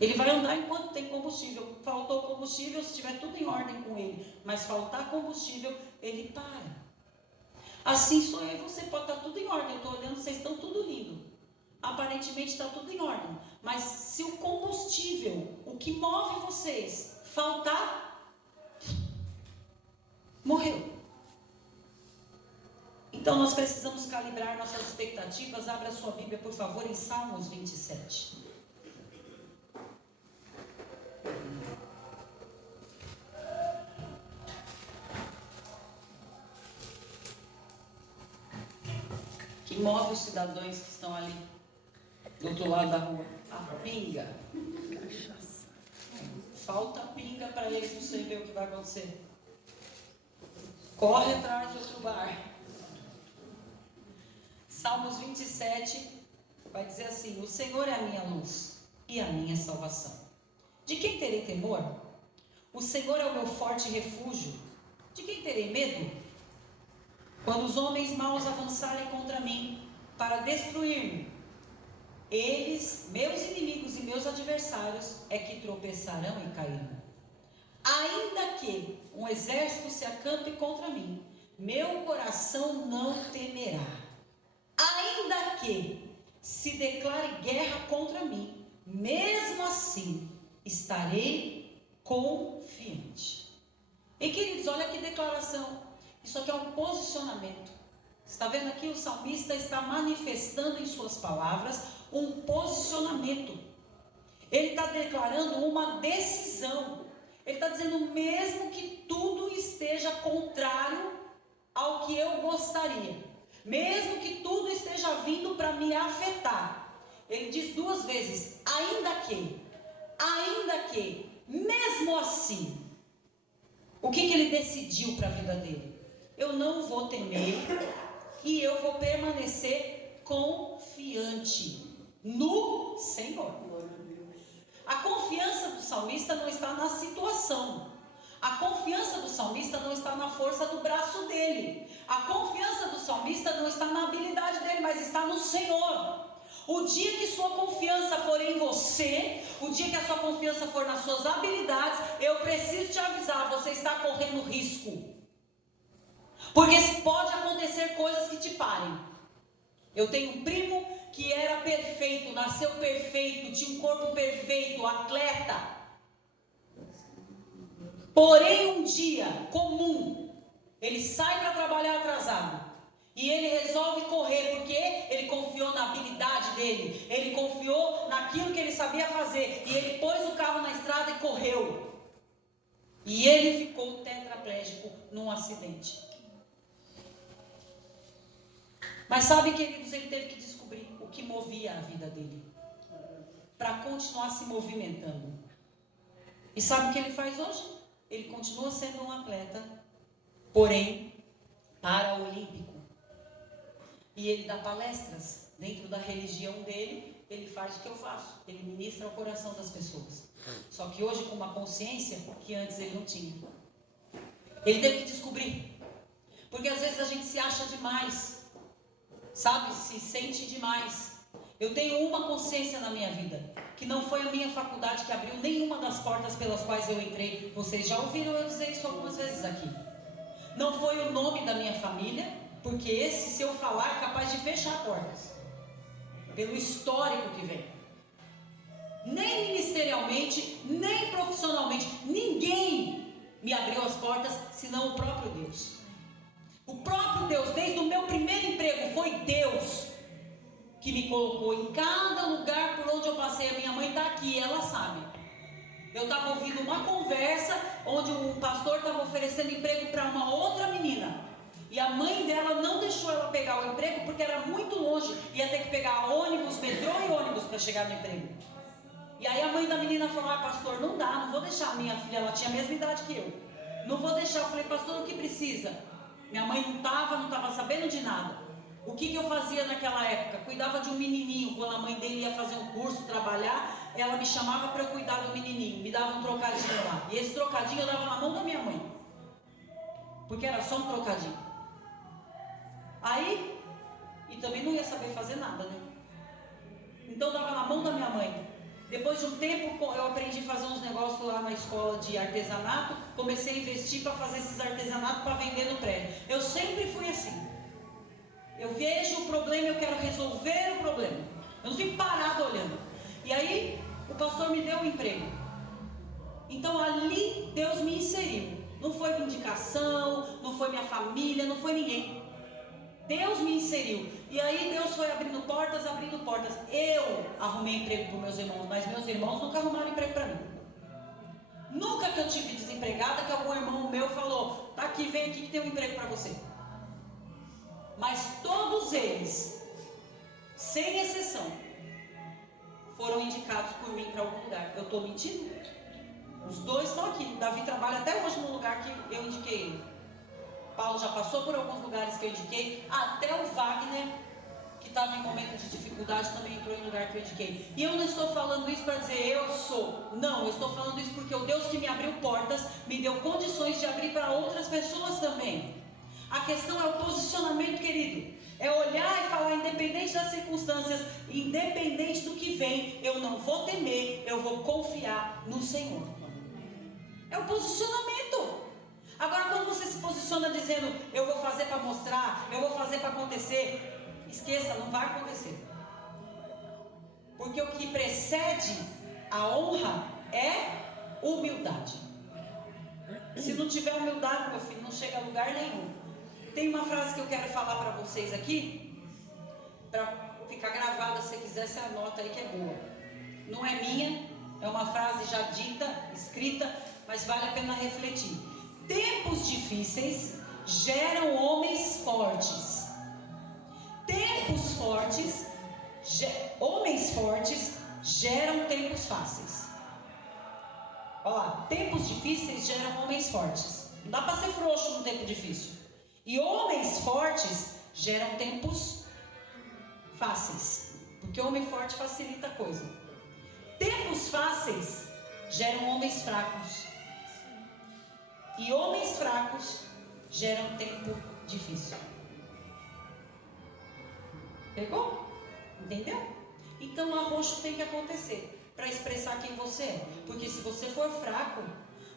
Ele vai andar enquanto tem combustível. Faltou combustível, se tiver tudo em ordem com ele, mas faltar combustível, ele para. Assim sou eu e você, pode estar tudo em ordem. Eu estou olhando, vocês estão tudo lindo. Aparentemente está tudo em ordem. Mas se o combustível, o que move vocês, faltar, morreu. Então nós precisamos calibrar nossas expectativas. Abra sua Bíblia, por favor, em Salmos 27. Que move os cidadãos que estão ali do outro lado da rua? A pinga. Falta pinga para eles, não sei ver o que vai acontecer. Corre atrás de outro bar. Salmos 27 vai dizer assim: o Senhor é a minha luz e a minha salvação. De quem terei temor? O Senhor é o meu forte refúgio. De quem terei medo? Quando os homens maus avançarem contra mim para destruir-me, eles, meus inimigos e meus adversários, é que tropeçarão e cairão. Ainda que um exército se acampe contra mim, meu coração não temerá. Ainda que se declare guerra contra mim, mesmo assim estarei confiante. E queridos, olha que declaração. Isso aqui é um posicionamento. Está vendo aqui? O salmista está manifestando em suas palavras um posicionamento. Ele está declarando uma decisão. Ele está dizendo, mesmo que tudo esteja contrário ao que eu gostaria, mesmo que tudo esteja vindo para me afetar, ele diz duas vezes, ainda que, mesmo assim. O que ele decidiu para a vida dele? Eu não vou temer e eu vou permanecer confiante no Senhor. A confiança do salmista não está na situação. A confiança do salmista não está na força do braço dele. A confiança do salmista não está na habilidade dele, mas está no Senhor. O dia que sua confiança for em você, o dia que a sua confiança for nas suas habilidades, eu preciso te avisar, você está correndo risco. Porque pode acontecer coisas que te parem. Eu tenho um primo que era perfeito, nasceu perfeito, tinha um corpo perfeito, atleta. Porém, um dia comum, ele sai para trabalhar atrasado. E ele resolve correr, porque ele confiou na habilidade dele. Ele confiou naquilo que ele sabia fazer. E ele pôs o carro na estrada e correu. E ele ficou tetraplégico num acidente. Mas sabe, queridos, ele teve que descobrir o que movia a vida dele. Para continuar se movimentando. E sabe o que ele faz hoje? Ele continua sendo um atleta, porém, paraolímpico. E ele dá palestras dentro da religião dele, ele faz o que eu faço, ele ministra o coração das pessoas. Só que hoje com uma consciência que antes ele não tinha. Ele teve que descobrir. Porque às vezes a gente se acha demais, sabe? Se sente demais. Eu tenho uma consciência na minha vida, que não foi a minha faculdade que abriu nenhuma das portas pelas quais eu entrei. Vocês já ouviram eu dizer isso algumas vezes aqui. Não foi o nome da minha família, Porque esse, se eu falar, é capaz de fechar portas. Pelo histórico que vem. Nem ministerialmente, nem profissionalmente, ninguém me abriu as portas, senão o próprio Deus. O próprio Deus, desde o meu primeiro emprego, foi Deus que me colocou em cada lugar por onde eu passei. A minha mãe está aqui, ela sabe. Eu estava ouvindo uma conversa onde um pastor estava oferecendo emprego para uma outra menina. E a mãe dela não deixou ela pegar o emprego porque era muito longe. Ia ter que pegar ônibus, metrô e ônibus para chegar no emprego. E aí a mãe da menina falou: ah, pastor, não dá, não vou deixar a minha filha, ela tinha a mesma idade que eu. Não vou deixar. Eu falei: pastor, o que precisa? Minha mãe não estava sabendo de nada. O que eu fazia naquela época? Cuidava de um menininho. Quando a mãe dele ia fazer um curso, trabalhar, ela me chamava para eu cuidar do menininho. Me dava um trocadinho lá. E esse trocadinho eu dava na mão da minha mãe. Porque era só um trocadinho. Aí, e também não ia saber fazer nada, né? Então eu dava na mão da minha mãe. Depois de um tempo eu aprendi a fazer uns negócios lá na escola de artesanato. Comecei a investir para fazer esses artesanatos para vender no prédio. Eu sempre fui assim. Eu vejo o problema, eu quero resolver o problema. Eu não fico parado olhando. E aí o pastor me deu um emprego. Então ali Deus me inseriu. Não foi minha indicação, não foi minha família, não foi ninguém. Deus me inseriu. E aí Deus foi abrindo portas, abrindo portas. Eu arrumei emprego para meus irmãos, mas meus irmãos nunca arrumaram emprego para mim. Nunca que eu tive desempregada que algum irmão meu falou: tá aqui, vem aqui que tem um emprego para você. Mas todos eles, sem exceção, foram indicados por mim para algum lugar. Eu estou mentindo? Os dois estão aqui. Davi trabalha até hoje no lugar que eu indiquei ele. Paulo já passou por alguns lugares que eu indiquei. Até o Wagner, que estava em momento de dificuldade, também entrou em lugar que eu indiquei. E eu não estou falando isso para dizer eu sou. Não, eu estou falando isso porque o Deus que me abriu portas, me deu condições de abrir para outras pessoas também. A questão é o posicionamento, querido. É olhar e falar: independente das circunstâncias, independente do que vem, eu não vou temer, eu vou confiar no Senhor. É o posicionamento. Agora, quando você se posiciona dizendo: eu vou fazer para mostrar, eu vou fazer para acontecer, esqueça, não vai acontecer. Porque o que precede a honra é humildade. Se não tiver humildade, meu filho, não chega a lugar nenhum. Tem uma frase que eu quero falar para vocês aqui, para ficar gravada. Se você quiser, você anota aí que é boa. Não é minha, é uma frase já dita, escrita, mas vale a pena refletir. Tempos difíceis geram homens fortes. Tempos fortes, homens fortes geram tempos fáceis. Olha lá, tempos difíceis geram homens fortes. Não dá para ser frouxo num tempo difícil. E homens fortes geram tempos fáceis. Porque homem forte facilita a coisa. Tempos fáceis geram homens fracos. E homens fracos geram tempo difícil. Pegou? Entendeu? Então o arroxo tem que acontecer para expressar quem você é. Porque se você for fraco,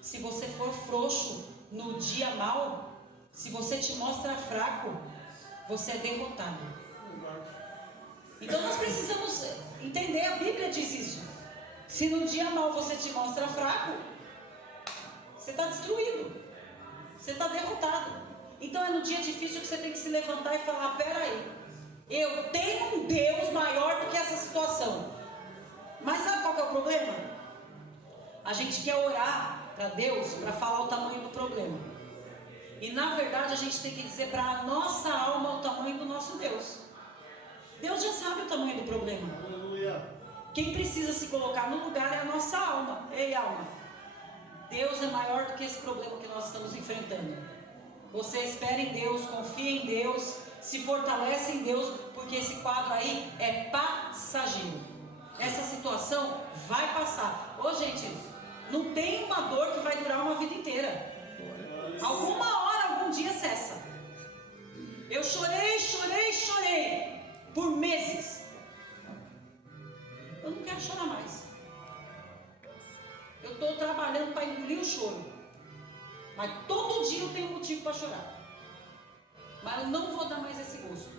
se você for frouxo no dia mau, se você te mostra fraco, você é derrotado. Então nós precisamos entender, a Bíblia diz isso. Se no dia mau você te mostra fraco, você está destruído, você está derrotado. Então é no dia difícil que você tem que se levantar e falar: peraí, eu tenho um Deus maior do que essa situação. Mas sabe qual que é o problema? A gente quer orar para Deus para falar o tamanho do problema. E na verdade a gente tem que dizer para a nossa alma o tamanho do nosso Deus. Deus já sabe o tamanho do problema. Quem precisa se colocar no lugar é a nossa alma. Ei, alma, Deus é maior do que esse problema que nós estamos enfrentando. Você espera em Deus, confia em Deus, se fortalece em Deus, porque esse quadro aí é passageiro. Essa situação vai passar. Ô gente, não tem uma dor que vai durar uma vida inteira. Alguma hora, algum dia cessa. Eu chorei por meses. Eu não quero chorar mais. Eu estou trabalhando para engolir o choro. Mas todo dia eu tenho motivo para chorar. Mas eu não vou dar mais esse gosto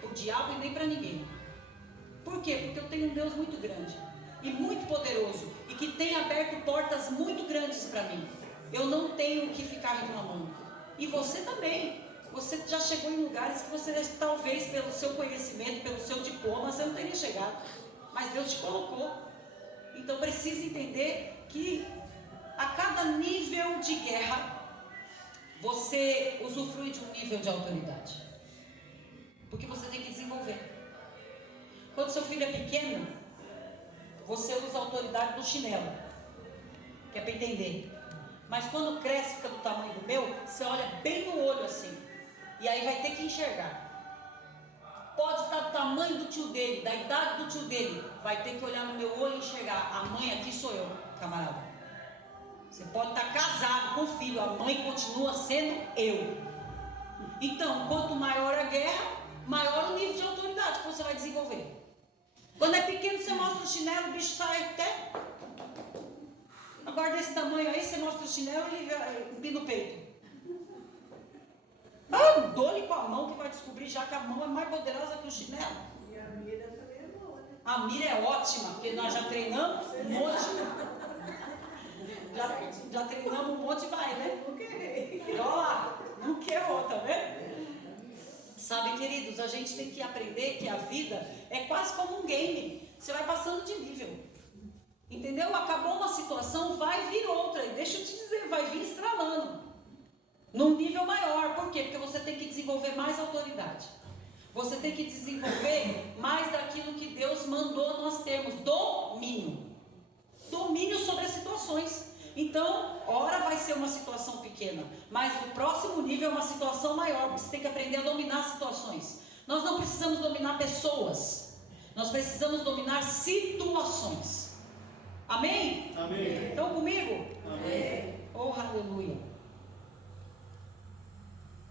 para o diabo e nem para ninguém. Por quê? Porque eu tenho um Deus muito grande e muito poderoso e que tem aberto portas muito grandes para mim. Eu não tenho que ficar reclamando. E você também. Você já chegou em lugares que você talvez pelo seu conhecimento, pelo seu diploma, você não teria chegado. Mas Deus te colocou. Então precisa entender que a cada nível de guerra você usufrui de um nível de autoridade. Porque você tem que desenvolver. Quando seu filho é pequeno, você usa a autoridade do chinelo, que é para entender. Mas quando cresce, fica do tamanho do meu, você olha bem no olho assim. E aí vai ter que enxergar. Pode estar do tamanho do tio dele, da idade do tio dele. Vai ter que olhar no meu olho e enxergar. A mãe aqui sou eu, camarada. Você pode estar casado com o filho, a mãe continua sendo eu. Então, quanto maior a guerra, maior o nível de autoridade que você vai desenvolver. Quando é pequeno, você mostra o chinelo, o bicho sai até. Agora desse tamanho aí, você mostra o chinelo e ele empina o peito. Dou-lhe com a mão que vai descobrir já que a mão é mais poderosa que o chinelo. E a mira também é boa, né? A mira é ótima, porque nós já treinamos um monte. Já treinamos um monte e vai, né? Não querei. Olha lá, não quer outra, né? Sabe, queridos, a gente tem que aprender que a vida é quase como um game. Você vai passando de nível. Entendeu? Acabou uma situação, vai vir outra. E deixa eu te dizer, vai vir estralando. Num nível maior. Por quê? Porque você tem que desenvolver mais autoridade. Você tem que desenvolver mais daquilo que Deus mandou nós termos. Domínio. Domínio sobre as situações. Então, ora vai ser uma situação pequena, mas o próximo nível é uma situação maior, porque você tem que aprender a dominar situações. Nós não precisamos dominar pessoas, nós precisamos dominar situações. Amém? Amém. Estão comigo? Amém. Oh, aleluia.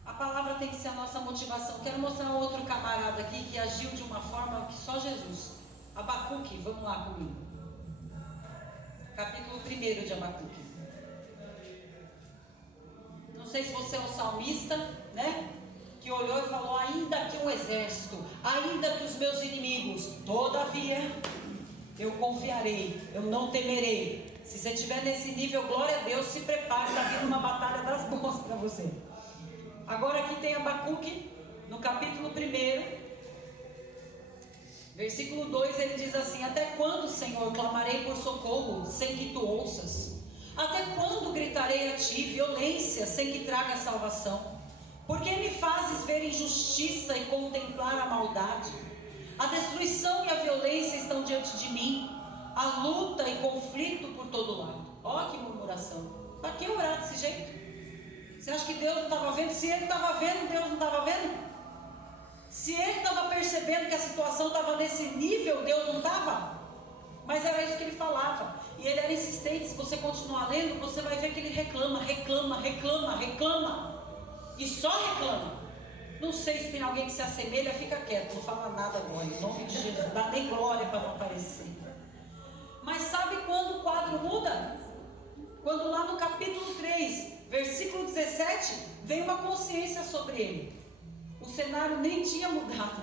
A palavra tem que ser a nossa motivação. Quero mostrar um outro camarada aqui que agiu de uma forma que só Jesus. Abacuque, vamos lá comigo. Capítulo 1 de Abacuque. Não sei se você é um salmista, né? Que olhou e falou: ainda que um exército, ainda que os meus inimigos, todavia eu confiarei, eu não temerei. Se você estiver nesse nível, glória a Deus, se prepare, está vindo uma batalha das boas para você. Agora aqui tem Abacuque, no capítulo 1. Versículo 2, ele diz assim: até quando, Senhor, clamarei por socorro, sem que tu ouças? Até quando gritarei a ti violência, sem que traga salvação? Porque me fazes ver injustiça e contemplar a maldade? A destruição e a violência estão diante de mim, a luta e conflito por todo lado. Ó que murmuração. Para que orar desse jeito? Você acha que Deus não estava vendo? Se ele estava vendo, Deus não estava vendo? Se ele estava percebendo que a situação estava nesse nível, Deus não estava? Mas era isso que ele falava. E ele era insistente. Se você continuar lendo, você vai ver que ele reclama. E só reclama. Não sei se tem alguém que se assemelha, fica quieto, não fala nada agora. Em nome de Jesus, não dá nem glória para não aparecer. Mas sabe quando o quadro muda? Quando lá no capítulo 3, versículo 17, vem uma consciência sobre ele. O cenário nem tinha mudado.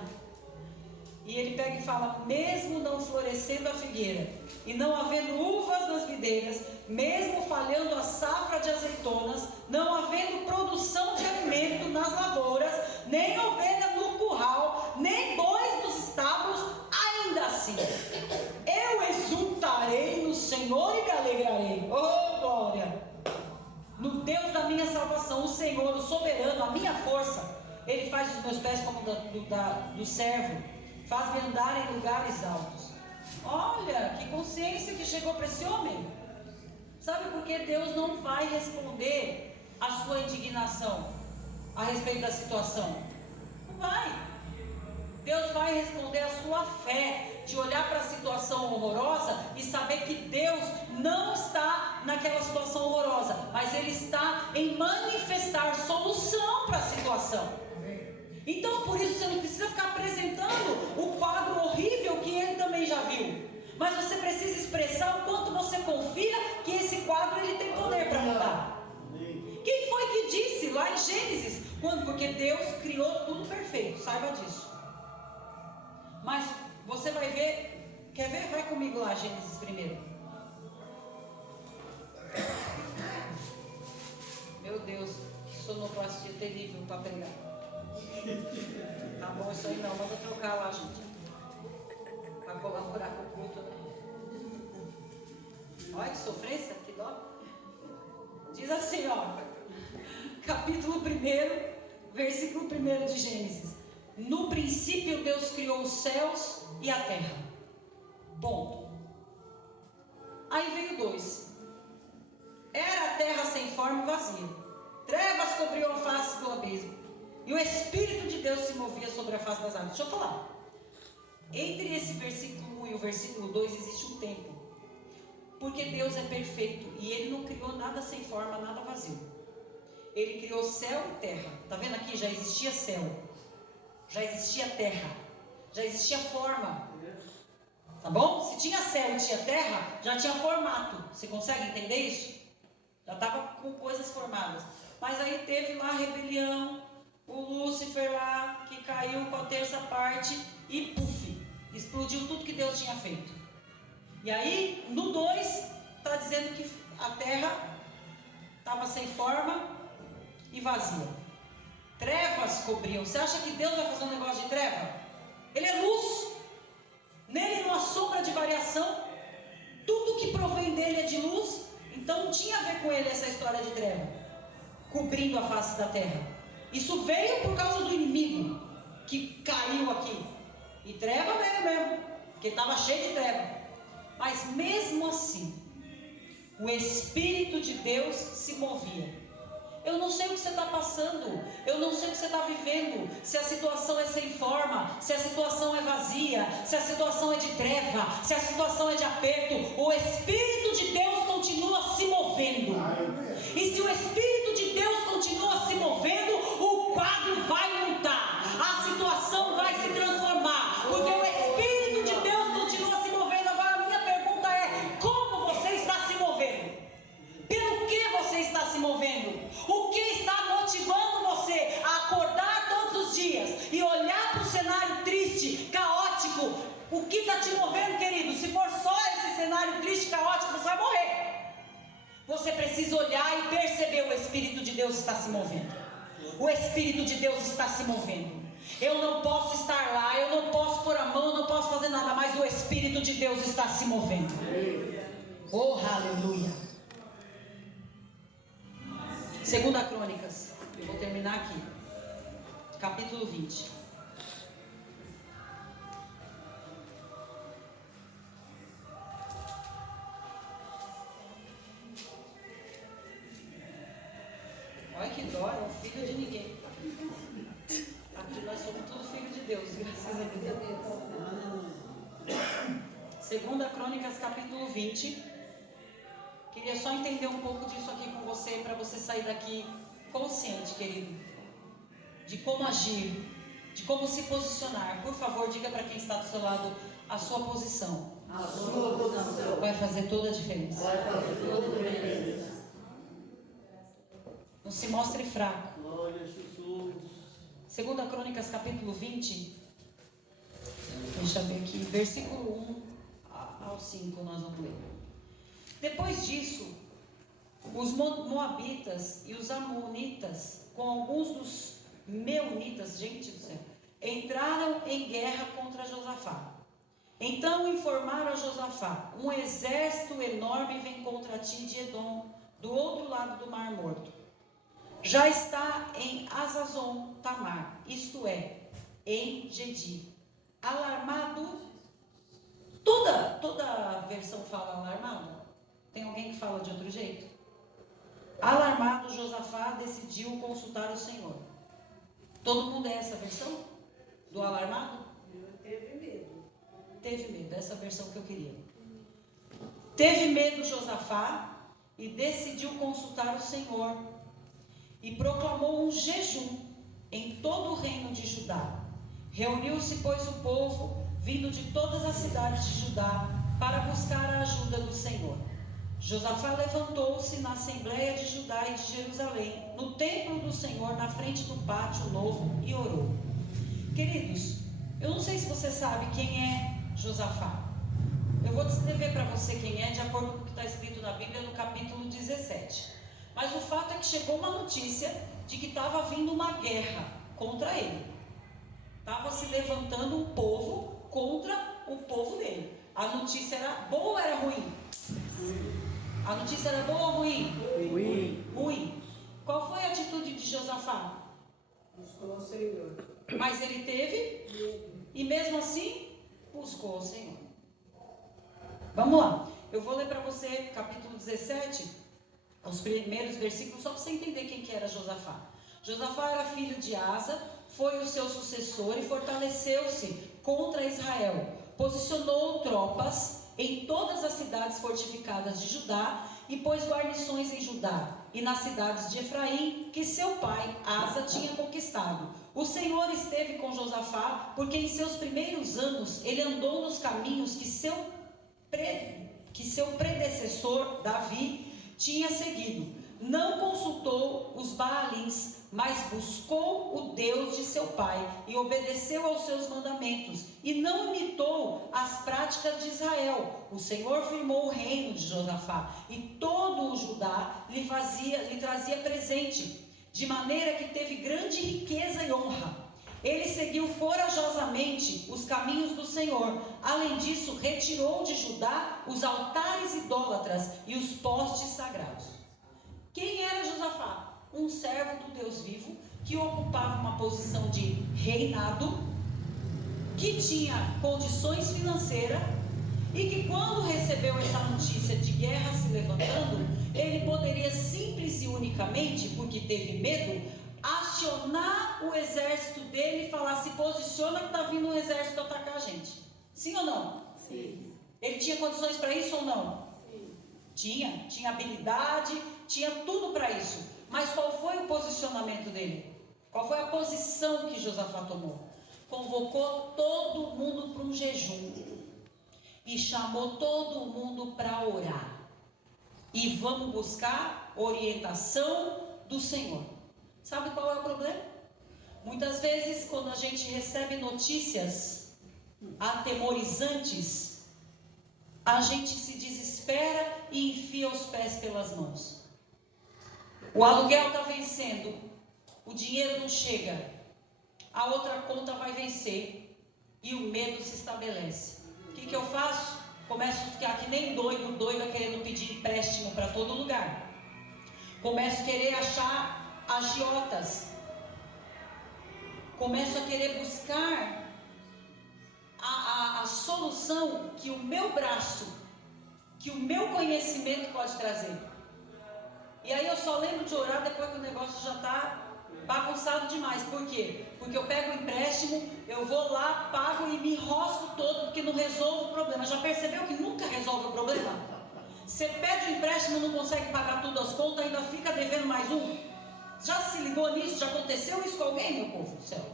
E ele pega e fala: mesmo não florescendo a figueira, e não havendo uvas nas videiras, mesmo falhando a safra de azeitonas, não havendo produção de alimento nas lavouras, nem ovelha no curral, nem bois nos estábulos, ainda assim eu exultarei no Senhor e me alegrarei. Oh, glória! No Deus da minha salvação, o Senhor, o soberano, a minha força. Ele faz os meus pés como do servo, faz-me andar em lugares altos. Olha, que consciência que chegou para esse homem. Sabe por que Deus não vai responder a sua indignação a respeito da situação? Não vai. Deus vai responder a sua fé de olhar para a situação horrorosa e saber que Deus não está naquela situação horrorosa, mas Ele está em manifestar solução para a situação. Então, por isso, você não precisa ficar apresentando o quadro horrível que ele também já viu. Mas você precisa expressar o quanto você confia que esse quadro ele tem poder para mudar. Quem foi que disse lá em Gênesis: Quando? Porque Deus criou tudo perfeito, saiba disso. Mas você vai ver, quer ver? Vai comigo lá, Gênesis primeiro. Meu Deus, que sonoplastia terrível para pegar. Tá bom, isso aí não, vamos trocar lá, gente. Para colaborar com o culto, né? Olha que sofrência, que dó. Diz assim, ó, capítulo 1, versículo 1 de Gênesis. No princípio Deus criou os céus e a terra. Ponto. Aí veio 2. Era a terra sem forma e vazia. Trevas cobriam a face do abismo. E o Espírito de Deus se movia sobre a face das águas. Deixa eu falar. Entre esse versículo 1 e o versículo 2 existe um tempo. Porque Deus é perfeito e Ele não criou nada sem forma, nada vazio. Ele criou céu e terra. Está vendo aqui? Já existia céu, já existia terra, já existia forma. Tá bom? Se tinha céu e tinha terra, já tinha formato. Você consegue entender isso? Já estava com coisas formadas. Mas aí teve lá a rebelião, o Lúcifer lá, que caiu com a terça parte e puf, explodiu tudo que Deus tinha feito. E aí, no 2, está dizendo que a terra estava sem forma e vazia. Trevas cobriam. Você acha que Deus vai fazer um negócio de treva? Ele é luz. Nele não há sombra de variação. Tudo que provém dele é de luz. Então não tinha a ver com ele essa história de treva, cobrindo a face da terra. Isso veio por causa do inimigo que caiu aqui. E treva veio mesmo, porque estava cheio de treva. Mas mesmo assim, o Espírito de Deus se movia. Eu não sei o que você está passando, eu não sei o que você está vivendo, se a situação é sem forma, se a situação é vazia, se a situação é de treva, se a situação é de aperto. O Espírito de Deus continua se movendo. E se o Espírito de Deus continua se movendo, o quadro vai mudar, a situação vai se transformar, porque o Espírito de Deus continua se movendo. Agora a minha pergunta é: como você está se movendo? Pelo que você está se movendo? O que está motivando você a acordar todos os dias e olhar para o cenário triste, caótico? O que está te movendo, querido? Se for só esse cenário triste, caótico, você vai morrer. Você precisa olhar e perceber: o Espírito de Deus está se movendo. O Espírito de Deus está se movendo. Eu não posso estar lá, eu não posso pôr a mão, eu não posso fazer nada, mas o Espírito de Deus está se movendo. Oh, aleluia. 2 Crônicas, eu vou terminar aqui, capítulo 20. Olha que dó, é um filho de ninguém. Aqui nós somos todos filhos de Deus, graças a Deus. 2 Crônicas, capítulo 20. Queria só entender um pouco disso aqui com você, para você sair daqui consciente, querido, de como agir, de como se posicionar. Por favor, diga para quem está do seu lado: a sua posição. A sua posição Vai fazer toda a diferença. vai fazer toda a diferença. Não se mostre fraco. Glória a Jesus. 2 Crônicas, capítulo 20. Deixa eu ver aqui, versículo 1 ao 5 nós vamos ler. Depois disso, os moabitas e os amonitas, com alguns dos meunitas, gente do céu, entraram em guerra contra Josafá. Então informaram a Josafá: um exército enorme vem contra ti de Edom, do outro lado do Mar Morto. Já está em Azazon Tamar, isto é, em Gedi. Alarmado, toda versão fala alarmado. Tem alguém que fala de outro jeito? Alarmado, Josafá decidiu consultar o Senhor. Todo mundo é essa versão? Do alarmado? Teve medo. Teve medo, essa versão que eu queria. Teve medo Josafá e decidiu consultar o Senhor. E proclamou um jejum em todo o reino de Judá. Reuniu-se, pois, o povo, vindo de todas as cidades de Judá, para buscar a ajuda do Senhor. Josafá levantou-se na Assembleia de Judá e de Jerusalém, no templo do Senhor, na frente do pátio novo, e orou. Queridos, eu não sei se você sabe quem é Josafá. Eu vou descrever para você quem é, de acordo com o que está escrito na Bíblia, no capítulo 17. Mas o fato é que chegou uma notícia de que estava vindo uma guerra contra ele. Estava se levantando um povo contra o povo dele. A notícia era boa ou era ruim? A notícia era boa ou ruim? Ruim. Qual foi a atitude de Josafá? Buscou o Senhor. Mas ele teve, e mesmo assim, buscou o Senhor. Vamos lá. Eu vou ler para você capítulo 17, os primeiros versículos, só para você entender quem que era Josafá. Josafá era filho de Asa, foi o seu sucessor e fortaleceu-se contra Israel. Posicionou tropas em todas as cidades fortificadas de Judá e pôs guarnições em Judá e nas cidades de Efraim, que seu pai Asa tinha conquistado. O Senhor esteve com Josafá, porque em seus primeiros anos ele andou nos caminhos que seu predecessor Davi tinha seguido. Não consultou os Baalins, mas buscou o Deus de seu pai e obedeceu aos seus mandamentos e não imitou as práticas de Israel. O Senhor firmou o reino de Josafá e todo o Judá lhe trazia presente, de maneira que teve grande riqueza e honra. Ele seguiu corajosamente os caminhos do Senhor. Além disso, retirou de Judá os altares idólatras e os postes sagrados. Quem era Josafá? Um servo do Deus vivo, que ocupava uma posição de reinado, que tinha condições financeiras, e que quando recebeu essa notícia de guerra se levantando, ele poderia simples e unicamente, porque teve medo, acionar o exército dele e falar: se posiciona que está vindo um exército atacar a gente. Sim ou não? Sim. Ele tinha condições para isso ou não? Sim. Tinha habilidade, tinha tudo para isso. Mas qual foi o posicionamento dele? Qual foi a posição que Josafá tomou? Convocou todo mundo para um jejum e chamou todo mundo para orar. E vamos buscar orientação do Senhor. Sabe qual é o problema? Muitas vezes, quando a gente recebe notícias atemorizantes, a gente se desespera e enfia os pés pelas mãos. O aluguel está vencendo, o dinheiro não chega, a outra conta vai vencer e o medo se estabelece. O que eu faço? Começo a ficar que nem doida querendo pedir empréstimo para todo lugar. Começo a querer achar agiotas. Começo a querer buscar a solução que o meu braço, que o meu conhecimento pode trazer. E aí eu só lembro de orar depois que o negócio já está bagunçado demais. Por quê? Porque eu pego o empréstimo, eu vou lá, pago e me enrosco todo, porque não resolvo o problema. Já percebeu que nunca resolve o problema? Você pede o empréstimo, não consegue pagar tudo as contas, ainda fica devendo mais um. Já se ligou nisso? Já aconteceu isso com alguém, meu povo do céu?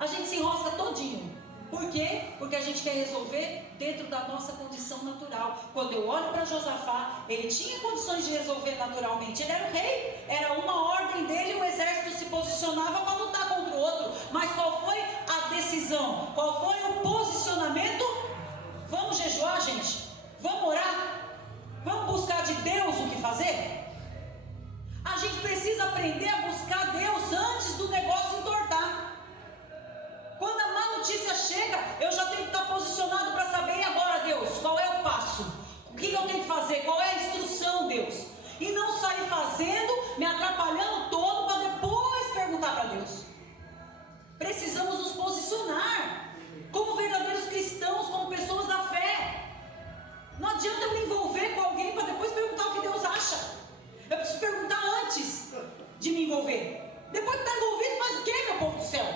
A gente se enrosca todinho. Por quê? Porque a gente quer resolver dentro da nossa condição natural. Quando eu olho para Josafá, ele tinha condições de resolver naturalmente. Ele era o rei, era uma ordem dele, o exército se posicionava para lutar contra o outro. Mas qual foi a decisão? Qual foi o posicionamento? Vamos jejuar, gente? Vamos orar? Vamos buscar de Deus o que fazer? A gente precisa aprender a buscar Deus antes do negócio entortar. Quando a má notícia chega, eu já tenho que estar posicionado para saber: e agora, Deus, qual é o passo? O que eu tenho que fazer? Qual é a instrução, Deus? E não sair fazendo, me atrapalhando todo para depois perguntar para Deus. Precisamos nos posicionar como verdadeiros cristãos, como pessoas da fé. Não adianta eu me envolver com alguém para depois perguntar o que Deus acha. Eu preciso perguntar antes de me envolver. Depois que está envolvido, faz o quê, meu povo do céu?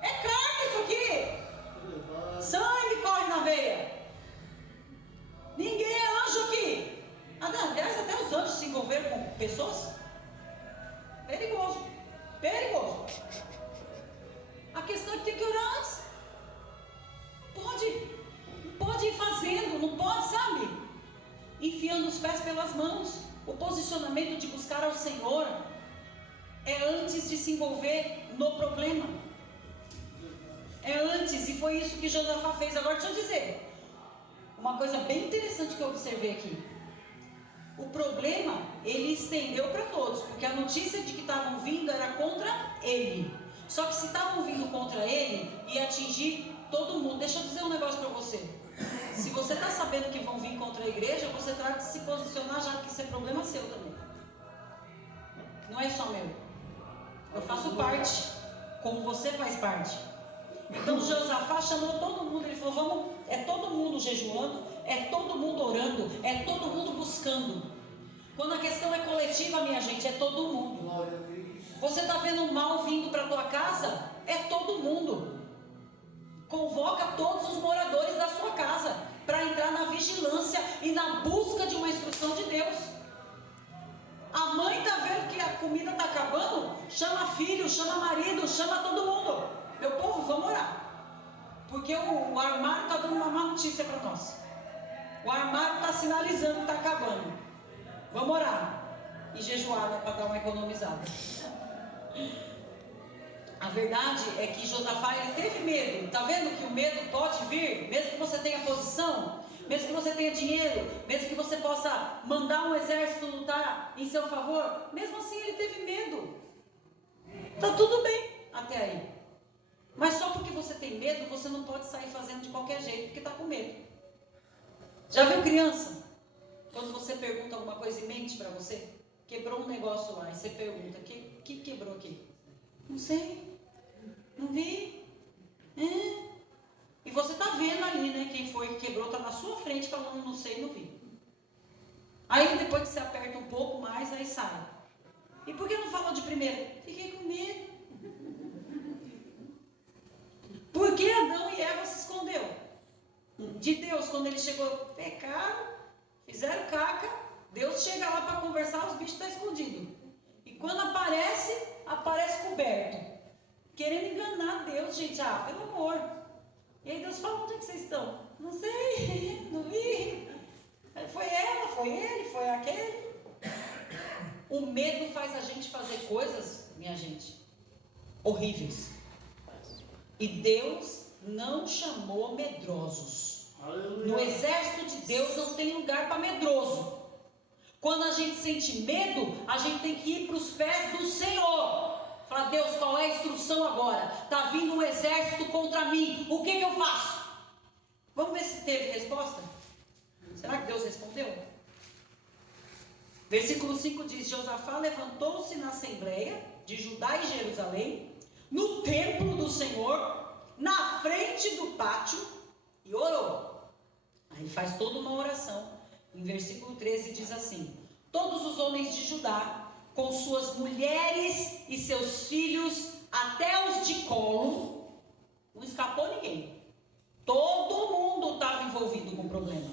É carne isso aqui. Sangue corre na veia. Ninguém é anjo aqui. Aliás, até os anjos se envolveram com pessoas. Perigoso. Perigoso. A questão é que tem que orar antes. Pode ir fazendo, não pode, sabe? posicionamento de buscar ao Senhor é antes de se envolver no problema. É antes, e foi isso que Josafá fez. Agora deixa eu dizer uma coisa bem interessante que eu observei aqui. O problema, ele estendeu para todos, porque a notícia de que estavam vindo era contra ele. Só que se estavam vindo contra ele, ia atingir todo mundo. Deixa eu dizer um negócio para você. Se você está sabendo que vão vir contra a igreja, você trata de se posicionar, já que isso é problema seu também. Não é só meu. Eu faço parte, como você faz parte. Então Josafá chamou todo mundo, ele falou, é todo mundo jejuando, é todo mundo orando, é todo mundo buscando. Quando a questão é coletiva, minha gente, é todo mundo. Você está vendo o mal vindo para a tua casa? É todo mundo. Convoca todos os moradores da sua casa para entrar na vigilância e na busca de uma instrução de Deus. A mãe está vendo que a comida está acabando? Chama filho, chama marido, chama todo mundo. Meu povo, vamos orar. Porque o armário está dando uma má notícia para nós. O armário está sinalizando que está acabando. Vamos orar. E jejuar, né, para dar uma economizada. A verdade é que Josafá, ele teve medo. Está vendo que o medo pode vir? Mesmo que você tenha posição, mesmo que você tenha dinheiro, mesmo que você possa mandar um exército lutar em seu favor, mesmo assim ele teve medo. Está tudo bem até aí. Mas só porque você tem medo, você não pode sair fazendo de qualquer jeito, porque está com medo. Já viu criança? Quando você pergunta alguma coisa e mente para você, quebrou um negócio lá, e você pergunta, que quebrou aqui? Não sei, não vi. E você está vendo ali, né, quem foi que quebrou, está na sua frente falando, não sei, não vi. Aí depois que você aperta um pouco mais, aí sai. E por que não falou de primeiro? Fiquei com medo. Por que Adão e Eva se escondeu de Deus quando ele chegou? Pecaram, fizeram caca, Deus chega lá para conversar, os bichos estão escondidos. E quando aparece coberto, querendo enganar Deus, gente, pelo amor. E aí Deus fala, onde é que vocês estão? Não sei, não vi. Foi ela, foi ele, foi aquele. O medo faz a gente fazer coisas, minha gente, horríveis. E Deus não chamou medrosos. Aleluia. No exército de Deus não tem lugar para medroso. Quando a gente sente medo, a gente tem que ir para os pés do Senhor. Falar, Deus, qual é a instrução agora? Está vindo um exército contra mim. O que eu faço? Vamos ver se teve resposta? Será que Deus respondeu? Versículo 5 diz, Josafá levantou-se na assembleia de Judá e Jerusalém, no templo do Senhor, na frente do pátio, e orou. Aí ele faz toda uma oração. Em versículo 13 diz assim, todos os homens de Judá, com suas mulheres e seus filhos, até os de colo, não escapou ninguém. Todo mundo estava envolvido com o problema.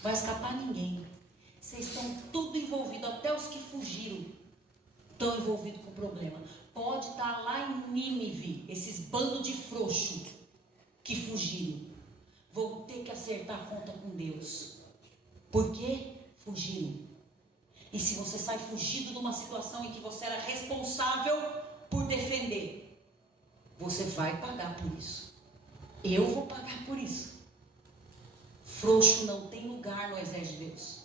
Vai escapar ninguém. Vocês estão tudo envolvidos, até os que fugiram estão envolvidos com o problema. Pode estar lá em Nínive, esses bandos de frouxo que fugiram. Vão ter que acertar a conta com Deus. Por quê? Fugiram. E se você sai fugido de uma situação em que você era responsável por defender, você vai pagar por isso. Eu vou pagar por isso. Frouxo não tem lugar no exército de Deus.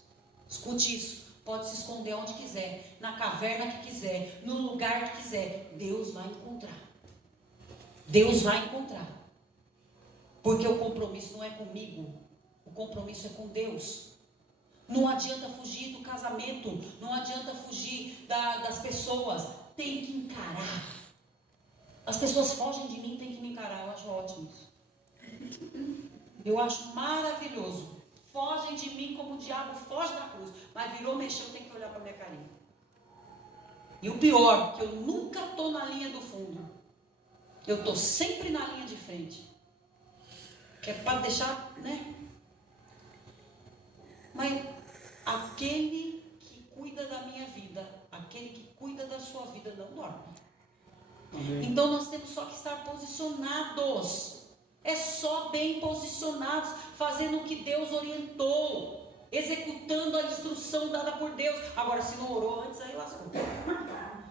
Escute isso. Pode se esconder onde quiser, na caverna que quiser, no lugar que quiser. Deus vai encontrar. Deus vai encontrar. Porque o compromisso não é comigo. O compromisso é com Deus. Não adianta fugir do casamento. Não adianta fugir das pessoas. Tem que encarar. As pessoas fogem de mim, tem que me encarar. Eu acho ótimo isso. Eu acho maravilhoso. Fogem de mim como o diabo foge da cruz. Mas virou, mexeu, tem que olhar para minha carinha. E o pior, que eu nunca estou na linha do fundo. Eu estou sempre na linha de frente. Que é para deixar, né? Mas aquele que cuida da minha vida, aquele que cuida da sua vida, não dorme. Amém. Então nós temos só que estar posicionados. É só bem posicionados, fazendo o que Deus orientou. executando a instrução dada por Deus. Agora, se não orou antes, aí lascou.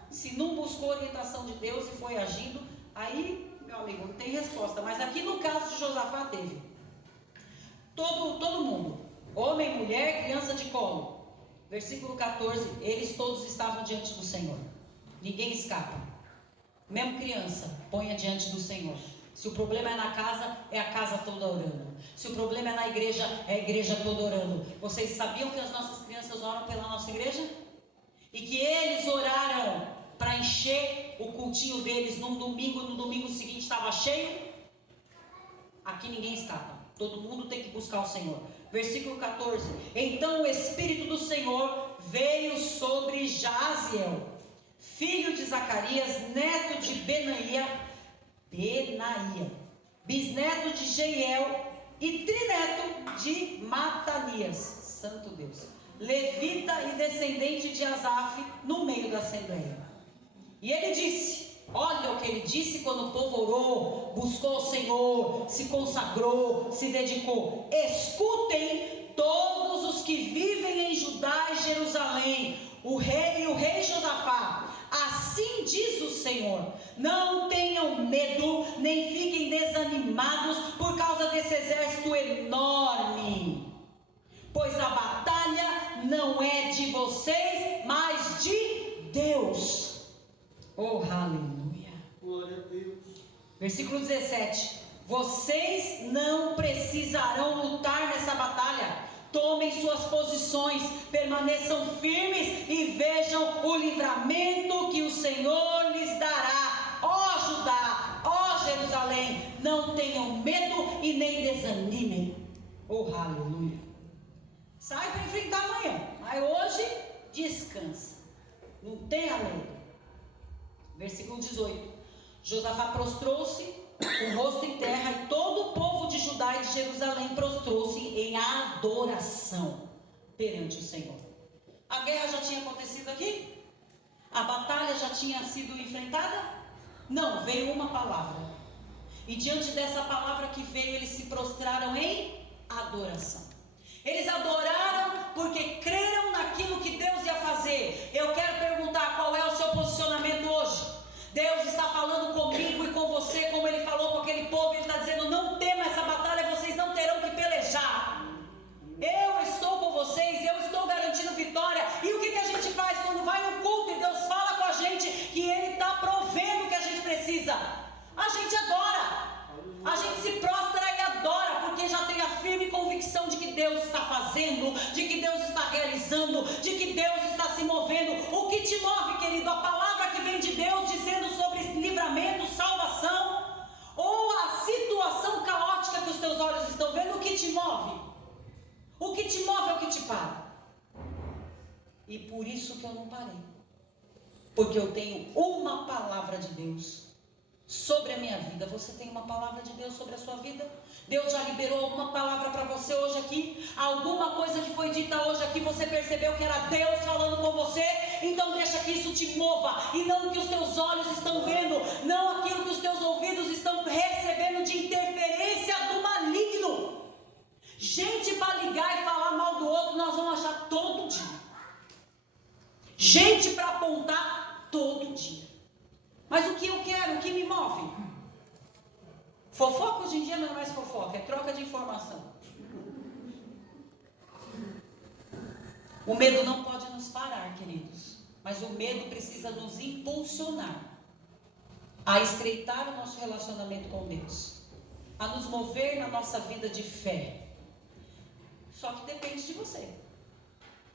Se não buscou a orientação de Deus e foi agindo, aí, meu amigo, não tem resposta. Mas aqui no caso de Josafá teve. Todo mundo, homem, mulher, criança de colo. Versículo 14, eles todos estavam diante do Senhor. Ninguém escapa. Mesmo criança, ponha diante do Senhor. Se o problema é na casa, é a casa toda orando. Se o problema é na igreja, é a igreja toda orando. Vocês sabiam que as nossas crianças oram pela nossa igreja? E que eles oraram para encher o cultinho deles no domingo seguinte estava cheio? Aqui ninguém escapa. Todo mundo tem que buscar o Senhor. Versículo 14. Então o Espírito do Senhor veio sobre Jaziel, filho de Zacarias, neto de Benaia, bisneto de Jeiel e trineto de Matanias, santo Deus, levita e descendente de Asaf, no meio da assembleia. E ele disse, olha o que ele disse quando o povo orou, buscou o Senhor, se consagrou, se dedicou. Escutem todos os que vivem em Judá e Jerusalém, o rei Josafá. Assim diz o Senhor, não tenham medo, nem fiquem desanimados por causa desse exército enorme, pois a batalha não é de vocês, mas de Deus. Oh, aleluia. Glória a Deus. Versículo 17. Vocês não precisarão lutar nessa batalha. Tomem suas posições, permaneçam firmes e vejam o livramento que o Senhor lhes dará. Ó Judá, ó Jerusalém, não tenham medo e nem desanimem. Oh, aleluia. Sai para enfrentar amanhã, mas hoje descansa. Não tem além. Versículo 18. Josafá prostrou-se com o rosto em terra, e todo o povo de Judá e de Jerusalém prostrou-se em adoração perante o Senhor. A guerra já tinha acontecido aqui? A batalha já tinha sido enfrentada? Não, veio uma palavra. E diante dessa palavra que veio, eles se prostraram em adoração. Eles adoraram porque creram naquilo que Deus ia fazer. Eu quero perguntar, qual é o seu posicionamento hoje? Deus está falando comigo e com você, como Ele falou com aquele povo. Ele está dizendo, não tema essa batalha, vocês não terão que pelejar. Eu estou com vocês, eu estou garantindo vitória. E o que a gente faz quando vai no culto e Deus fala com a gente que Ele está provendo o que a gente precisa? A gente adora. A gente se prostra e adora, porque já tem a firme convicção de que Deus está fazendo, de que Deus está realizando, de que Deus está se movendo. O que te move, querido? A palavra que vem de Deus dizendo sobre livramento, salvação, ou a situação caótica que os teus olhos estão vendo? O que te move? O que te move é o que te para. E por isso que eu não parei, porque eu tenho uma palavra de Deus sobre a minha vida. Você tem uma palavra de Deus sobre a sua vida? Deus já liberou alguma palavra para você hoje aqui? Alguma coisa que foi dita hoje aqui, você percebeu que era Deus falando com você? Então deixa que isso te mova, e não o que os teus olhos estão vendo, não aquilo que os teus ouvidos estão recebendo de interferência do maligno. Gente para ligar e falar mal do outro nós vamos achar todo dia. Gente para apontar todo dia. Mas o que eu quero, o que me move? Fofoca hoje em dia não é mais fofoca, é troca de informação. O medo não pode nos parar, queridos, mas o medo precisa nos impulsionar a estreitar o nosso relacionamento com Deus, a nos mover na nossa vida de fé. Só que depende de você.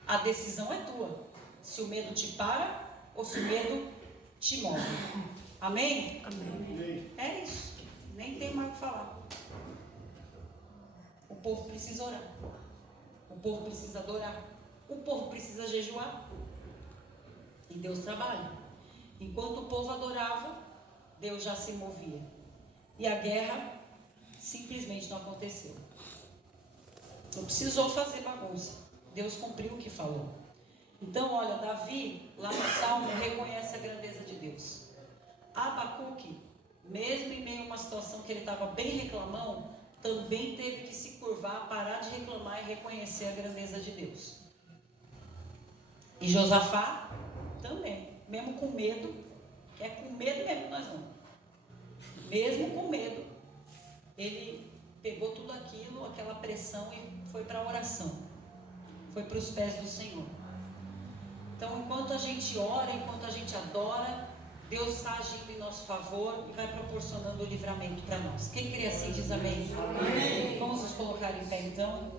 A decisão é tua, se o medo te para ou se o medo te move. Amém? Amém. É isso. Nem tem mais o que falar. O povo precisa orar. O povo precisa adorar. O povo precisa jejuar. E Deus trabalha. Enquanto o povo adorava, Deus já se movia. E a guerra simplesmente não aconteceu. Não precisou fazer bagunça. Deus cumpriu o que falou. Então, olha, Davi, lá no Salmo, reconhece a grandeza de Deus. Abacuque, mesmo em meio a uma situação que ele estava bem reclamão, também teve que se curvar, parar de reclamar e reconhecer a grandeza de Deus. E Josafá também, mesmo com medo, que é com medo mesmo que nós vamos. Mesmo com medo, ele pegou tudo aquilo, aquela pressão e foi para a oração. Foi para os pés do Senhor. Então, enquanto a gente ora, enquanto a gente adora, Deus está agindo em nosso favor e vai proporcionando o livramento para nós. Quem crê assim diz amém. Amém. Vamos nos colocar em pé então.